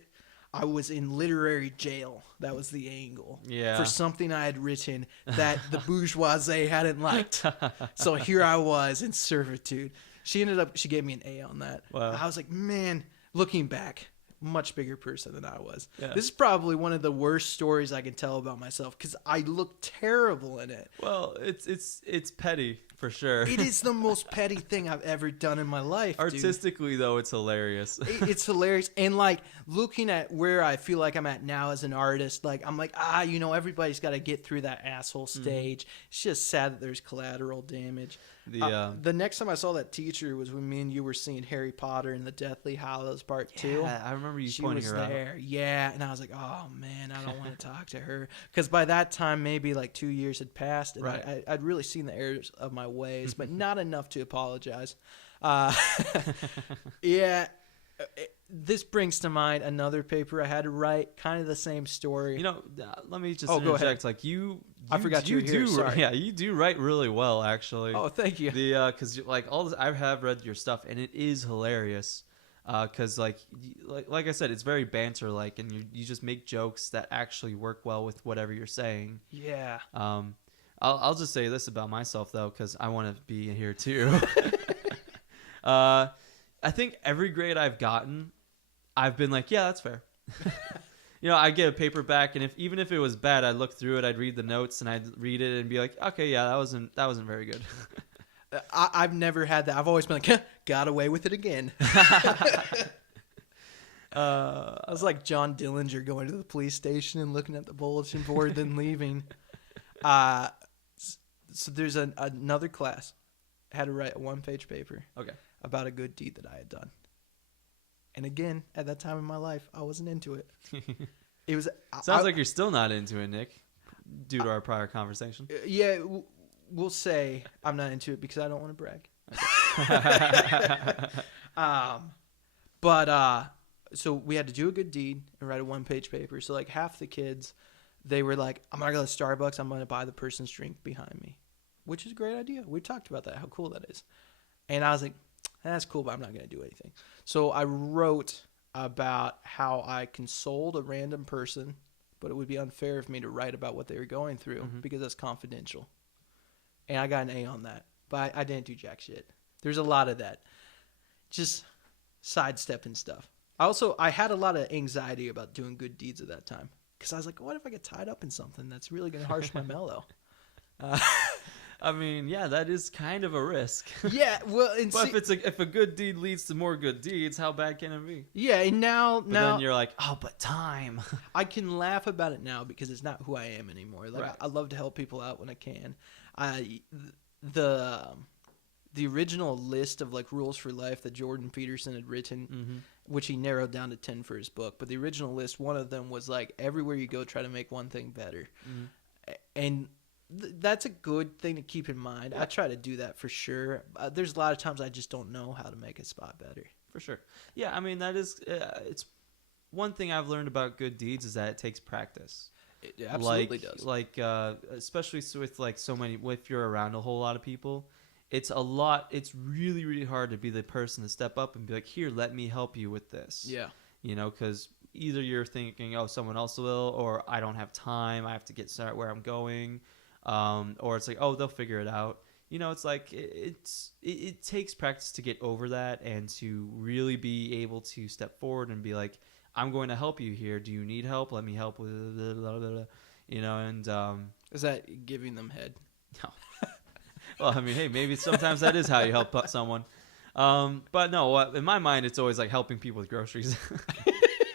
I was in literary jail. That was the angle. Yeah. For something I had written that the bourgeoisie hadn't liked. So here I was in servitude. She gave me an A on that. Wow. I was like, man, looking back, much bigger person than I was. Yeah. This is probably one of the worst stories I can tell about myself because I look terrible in it. Well, it's petty for sure. It is the most petty thing I've ever done in my life. Artistically, though, it's hilarious. It's hilarious. And like looking at where I feel like I'm at now as an artist, like I'm like, everybody's got to get through that asshole stage. It's just sad that there's collateral damage. The next time I saw that teacher was when me and you were seeing Harry Potter and the Deathly Hallows Part 2. Yeah, I remember you pointing her out. Yeah, and I was like, oh man, I don't want to talk to her because by that time maybe like 2 years had passed, and right. I'd really seen the errors of my ways, but not enough to apologize. Yeah. This brings to mind another paper I had to write, kind of the same story. Let me just interject. Go ahead. Like I forgot you were here. Sorry. Yeah, you do write really well, actually. Oh, thank you. Because like all this, I have read your stuff, and it is hilarious. Because like I said, it's very banter like, and you just make jokes that actually work well with whatever you're saying. Yeah. I'll just say this about myself though, because I want to be here too. I think every grade I've gotten, I've been like, yeah, that's fair. I get a paper back, and even if it was bad, I'd look through it, I'd read the notes, and I'd read it and be like, okay, yeah, that wasn't very good. I've never had that. I've always been like, got away with it again. I was like John Dillinger going to the police station and looking at the bulletin board, then leaving. So there's another class. I had to write a 1-page paper about a good deed that I had done. And again, at that time in my life, I wasn't into it. It was sounds like you're still not into it, Nick, due to our prior conversation. Yeah, we'll say I'm not into it because I don't want to brag. So we had to do a good deed and write a 1-page paper. So like half the kids, they were like, I'm going to go to Starbucks. I'm going to buy the person's drink behind me, which is a great idea. We talked about that, how cool that is. And I was like, that's cool, but I'm not going to do anything. So I wrote about how I consoled a random person, but it would be unfair for me to write about what they were going through because that's confidential. And I got an A on that, but I didn't do jack shit. There's a lot of that. Just sidestepping stuff. I had a lot of anxiety about doing good deeds at that time because I was like, what if I get tied up in something that's really going to harsh my mellow? I mean, yeah, that is kind of a risk. Yeah, well, but if a good deed leads to more good deeds, how bad can it be? Yeah, and now then you're like, oh, but time. I can laugh about it now because it's not who I am anymore. Like right. I love to help people out when I can. The original list of like rules for life that Jordan Peterson had written, which he narrowed down to 10 for his book, but the original list, one of them was like, everywhere you go, try to make one thing better. And that's a good thing to keep in mind. Yeah. I try to do that for sure. There's a lot of times I just don't know how to make a spot better. For sure. Yeah, I mean, that is it's one thing I've learned about good deeds is that it takes practice. It absolutely does. Like especially with like so many, if you're around a whole lot of people, it's really, really hard to be the person to step up and be like, here, let me help you with this. Yeah. Because either you're thinking, oh, someone else will, or I don't have time, I have to get started where I'm going. Or it's like, oh, they'll figure it out. It's like it takes practice to get over that and to really be able to step forward and be like, I'm going to help you here. Do you need help? Let me help with blah, blah, blah, and is that giving them head? No. Well, I mean, hey, maybe sometimes that is how you help someone. But no, in my mind, it's always like helping people with groceries.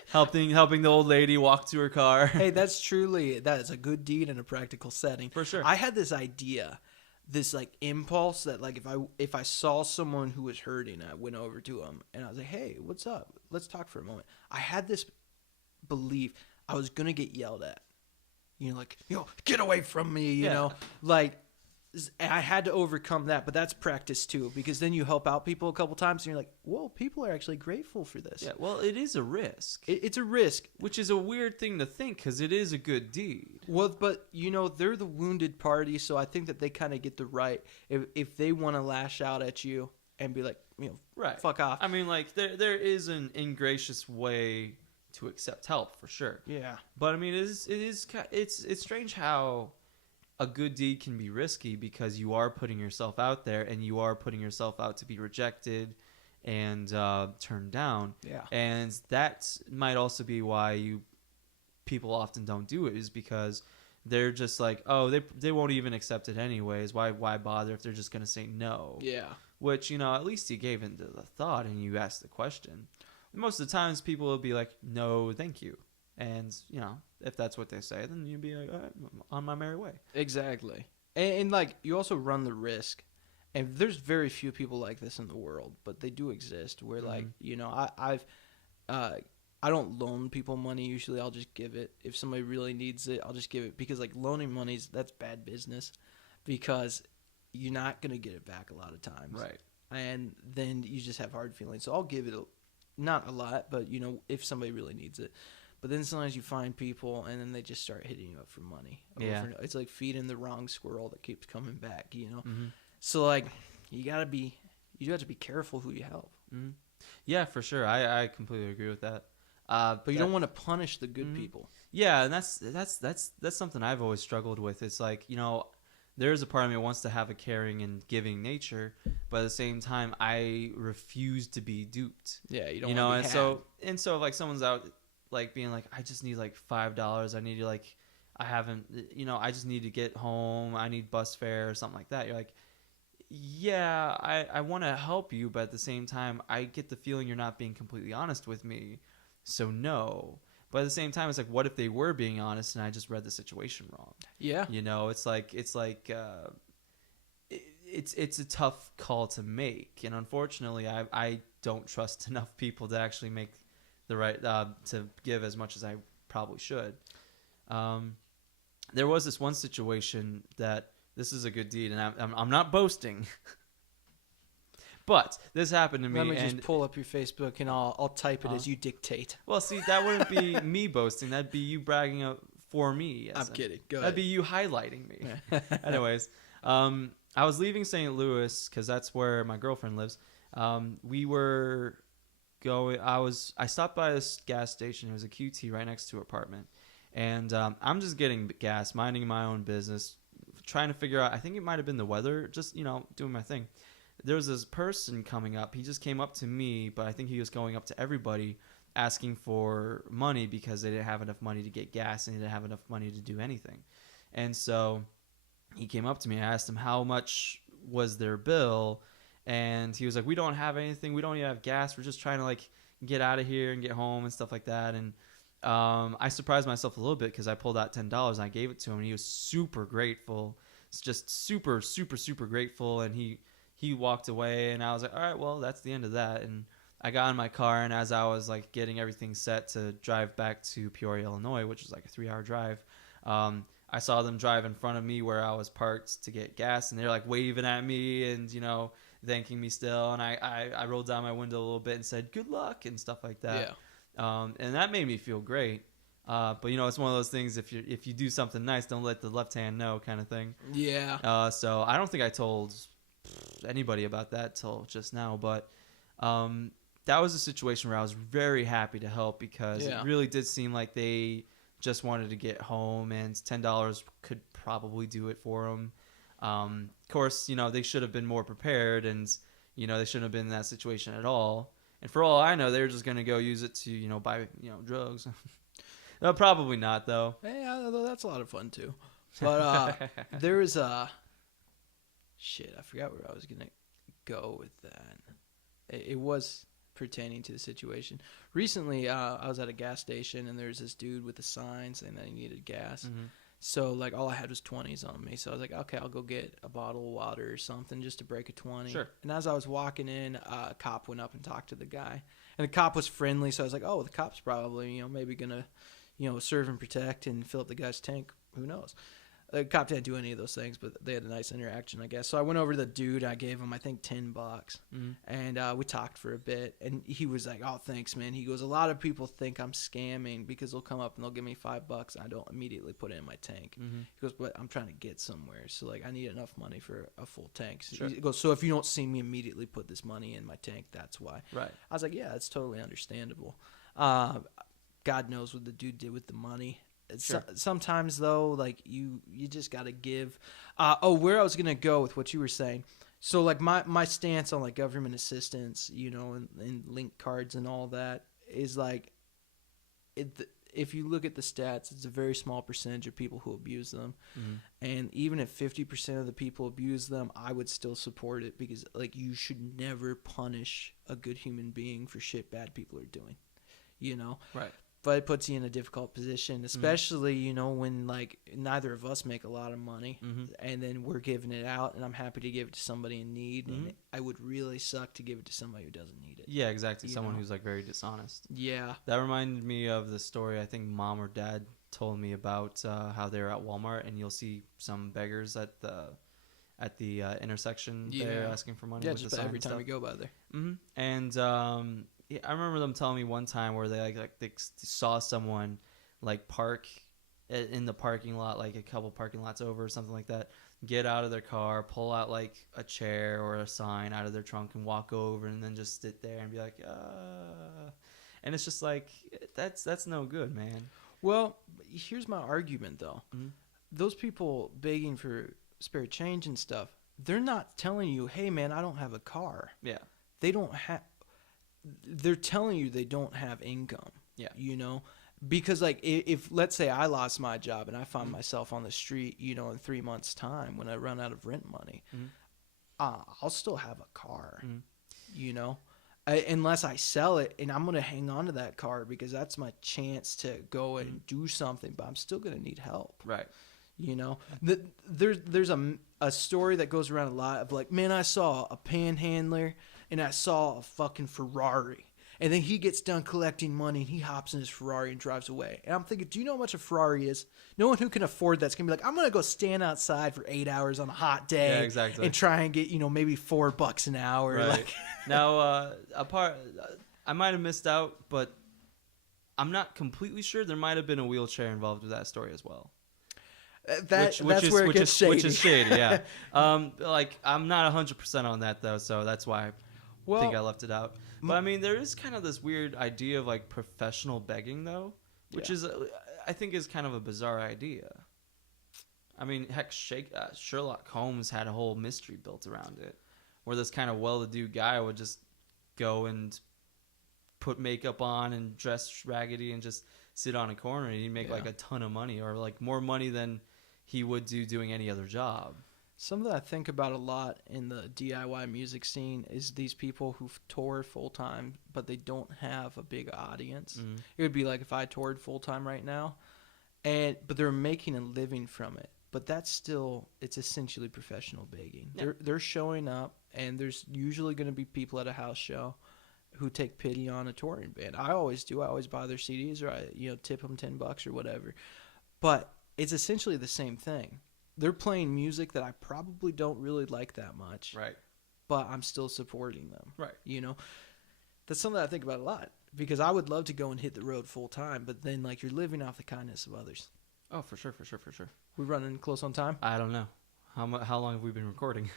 Helping the old lady walk to her car. Hey, that is a good deed in a practical setting. For sure. I had this idea, this like impulse that like if I saw someone who was hurting, I went over to them and I was like, hey, what's up? Let's talk for a moment. I had this belief I was going to get yelled at. Like, get away from me, you know? Like, I had to overcome that, but that's practice too, because then you help out people a couple times and you're like, whoa, people are actually grateful for this. Yeah, well, it is a risk. It's a risk. Which is a weird thing to think because it is a good deed. Well, but, they're the wounded party, so I think that they kind of get the right. If they want to lash out at you and be like, right. Fuck off. I mean, like, there is an ingracious way to accept help, for sure. Yeah. But, I mean, it's strange how a good deed can be risky because you are putting yourself out there and you are putting yourself out to be rejected and turned down. Yeah. And that might also be why people often don't do it, is because they're just like, oh, they won't even accept it anyways. Why bother if they're just going to say no? Yeah. Which, at least you gave into the thought and you asked the question. Most of the times people will be like, no, thank you. And, if that's what they say, then you'd be like, all right, on my merry way. Exactly. And like, you also run the risk. And there's very few people like this in the world, but they do exist where, like, I don't loan people money usually. I'll just give it. If somebody really needs it, I'll just give it. Because, like, loaning money, that's bad business because you're not going to get it back a lot of times. Right. And then you just have hard feelings. So I'll give it, not a lot, but, if somebody really needs it. But then sometimes you find people, and then they just start hitting you up for money. Yeah. It's like feeding the wrong squirrel that keeps coming back, So, like, you have to be careful who you help. Mm-hmm. Yeah, for sure. I completely agree with that. But you don't want to punish the good people. Yeah, and that's something I've always struggled with. It's like, there's a part of me that wants to have a caring and giving nature, but at the same time, I refuse to be duped. Yeah, you don't want to be and so if like someone's out like being like, I just need like $5. I need to like, I haven't, I just need to get home. I need bus fare or something like that. You're like, yeah, I want to help you, but at the same time, I get the feeling you're not being completely honest with me. So no. But at the same time, it's like, what if they were being honest and I just read the situation wrong? Yeah. It's a tough call to make, and unfortunately, I don't trust enough people to actually make the right to give as much as I probably should. There was this one situation that this is a good deed, and I'm not boasting. But this happened to me. Let me just pull up your Facebook and I'll type it as you dictate. Well, see, that wouldn't be me boasting. That'd be you bragging for me. I'm kidding. Go ahead. That'd be you highlighting me. Anyways, I was leaving St. Louis because that's where my girlfriend lives. We were going. I stopped by this gas station. It was a QT right next to her apartment, and I'm just getting gas, minding my own business, trying to figure out. I think it might have been the weather. Just doing my thing. There was this person coming up. He just came up to me, but I think he was going up to everybody asking for money because they didn't have enough money to get gas and they didn't have enough money to do anything. And so he came up to me. I asked him how much was their bill, and he was like, we don't have anything. We don't even have gas. We're just trying to like get out of here and get home and stuff like that. And I surprised myself a little bit because I pulled out $10 and I gave it to him, and he was super grateful. It's just super, super, super grateful. And he walked away, and I was like, all right, well, that's the end of that. And I got in my car, and as I was like getting everything set to drive back to Peoria, Illinois, which is like a 3-hour drive, I saw them drive in front of me where I was parked to get gas, and they're like waving at me and thanking me still. And I rolled down my window a little bit and said good luck and stuff like that. Yeah. And that made me feel great. But it's one of those things, if you do something nice, don't let the left hand know, kind of thing. Yeah. So I don't think I told anybody about that till just now, but that was a situation where I was very happy to help because it really did seem like they just wanted to get home, and $10 could probably do it for them. Of course, they should have been more prepared, and they shouldn't have been in that situation at all. And for all I know, they're just going to go use it to buy drugs. No, probably not though. Yeah, that's a lot of fun too. But there is a shit. I forgot where I was gonna go with that. It was pertaining to the situation. Recently, I was at a gas station, and there's this dude with a sign saying that he needed gas. Mm-hmm. So, like, all I had was 20s on me. So I was like, okay, I'll go get a bottle of water or something just to break a 20. Sure. And as I was walking in, a cop went up and talked to the guy. And the cop was friendly, so I was like, oh, the cop's probably, maybe gonna, serve and protect and fill up the guy's tank. Who knows? The cop didn't do any of those things, but they had a nice interaction, I guess. So I went over to the dude. I gave him, I think, $10. Mm-hmm. And we talked for a bit. And he was like, oh, thanks, man. He goes, a lot of people think I'm scamming because they'll come up and they'll give me $5. And I don't immediately put it in my tank. Mm-hmm. He goes, but I'm trying to get somewhere. So, like, I need enough money for a full tank. So he goes, so if you don't see me immediately put this money in my tank, that's why. Right. I was like, yeah, that's totally understandable. God knows what the dude did with the money. Sure. Sometimes though, like you just gotta give. Where I was gonna go with what you were saying. So like my stance on like government assistance, and link cards and all that is like, if you look at the stats, it's a very small percentage of people who abuse them, and even if 50% of the people abuse them, I would still support it because like you should never punish a good human being for shit bad people are doing, Right. But it puts you in a difficult position, especially, when, like, neither of us make a lot of money, and then we're giving it out, and I'm happy to give it to somebody in need, and I would really suck to give it to somebody who doesn't need it. Yeah, exactly. Someone who's, like, very dishonest. Yeah. That reminded me of the story I think mom or dad told me about how they were at Walmart, and you'll see some beggars at the intersection there asking for money. Yeah, with just the every time we go by there. And I remember them telling me one time where they like they saw someone like park in the parking lot, like a couple parking lots over or something like that, get out of their car, pull out like a chair or a sign out of their trunk and walk over and then just sit there and be like, and it's just like, that's no good, man. Well, here's my argument though. Mm-hmm. Those people begging for spare change and stuff, they're not telling you, hey man, I don't have a car. Yeah. They don't have, they're telling you they don't have income. Yeah. You know? Because like if let's say I lost my job and I find myself on the street, you know, in 3 months' time when I run out of rent money, I'll still have a car, you know, unless I sell it, and I'm gonna hang on to that car because that's my chance to go and do something. But I'm still gonna need help, Right? You know, there's a story that goes around a lot of like, man, I saw a panhandler and I saw a fucking Ferrari. And then he gets done collecting money and he hops in his Ferrari and drives away. And I'm thinking, do you know how much a Ferrari is? No one who can afford that's going to be like, I'm going to go stand outside for 8 hours on a hot day. Yeah, exactly. And try and get, you know, maybe $4 an hour. Right. Like, Now, I might have missed out, but I'm not completely sure. There might have been a wheelchair involved with that story as well. that's where it gets shady. Which is shady, yeah. Like, I'm not 100% on that, though, so that's why I think I left it out. But I mean, there is kind of this weird idea of like professional begging, though, which is, I think, is kind of a bizarre idea. I mean, heck, Sherlock Holmes had a whole mystery built around it, where this kind of well-to-do guy would just go and put makeup on and dress raggedy and just sit on a corner, and he'd make like a ton of money, or like more money than he would do doing any other job. Something I think about a lot in the DIY music scene is these people who tour full-time, but they don't have a big audience. It would be like if I toured full-time right now, but they're making a living from it. But that's still, it's essentially professional begging. Yeah. They're showing up, and there's usually going to be people at a house show who take pity on a touring band. I always do. I always buy their CDs, or I tip them $10 or whatever. But it's essentially the same thing. They're playing music that I probably don't really like that much. Right. But I'm still supporting them. Right. You know? That's something I think about a lot. Because I would love to go and hit the road full time, but then like you're living off the kindness of others. Oh, for sure. We're running close on time? I don't know. How long have we been recording?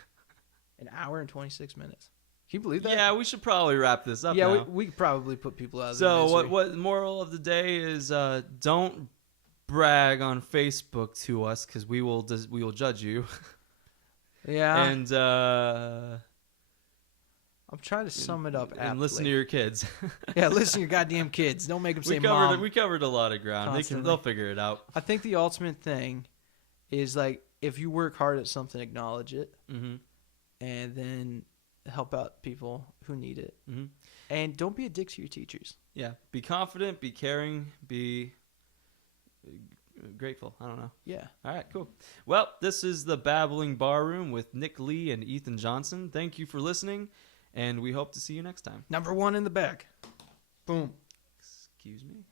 An hour and 26 minutes. Can you believe that? Yeah, we should probably wrap this up now. Yeah, we could probably put people out of their misery. So what moral of the day is don't brag on Facebook to us, because we will judge you. Yeah. And I'm trying to sum it up. And listen to your kids. Yeah, listen to your goddamn kids. Don't make them say mom. We covered a lot of ground. They'll figure it out. I think the ultimate thing is like, if you work hard at something, acknowledge it, and then help out people who need it. And don't be a dick to your teachers. Yeah, be confident, be caring, be grateful. I don't know. Yeah. All right, cool. Well, this is the Babbling Barroom with Nick Lee and Ethan Johnson. Thank you for listening, and we hope to see you next time. Number 1 in the back. Boom. Excuse me.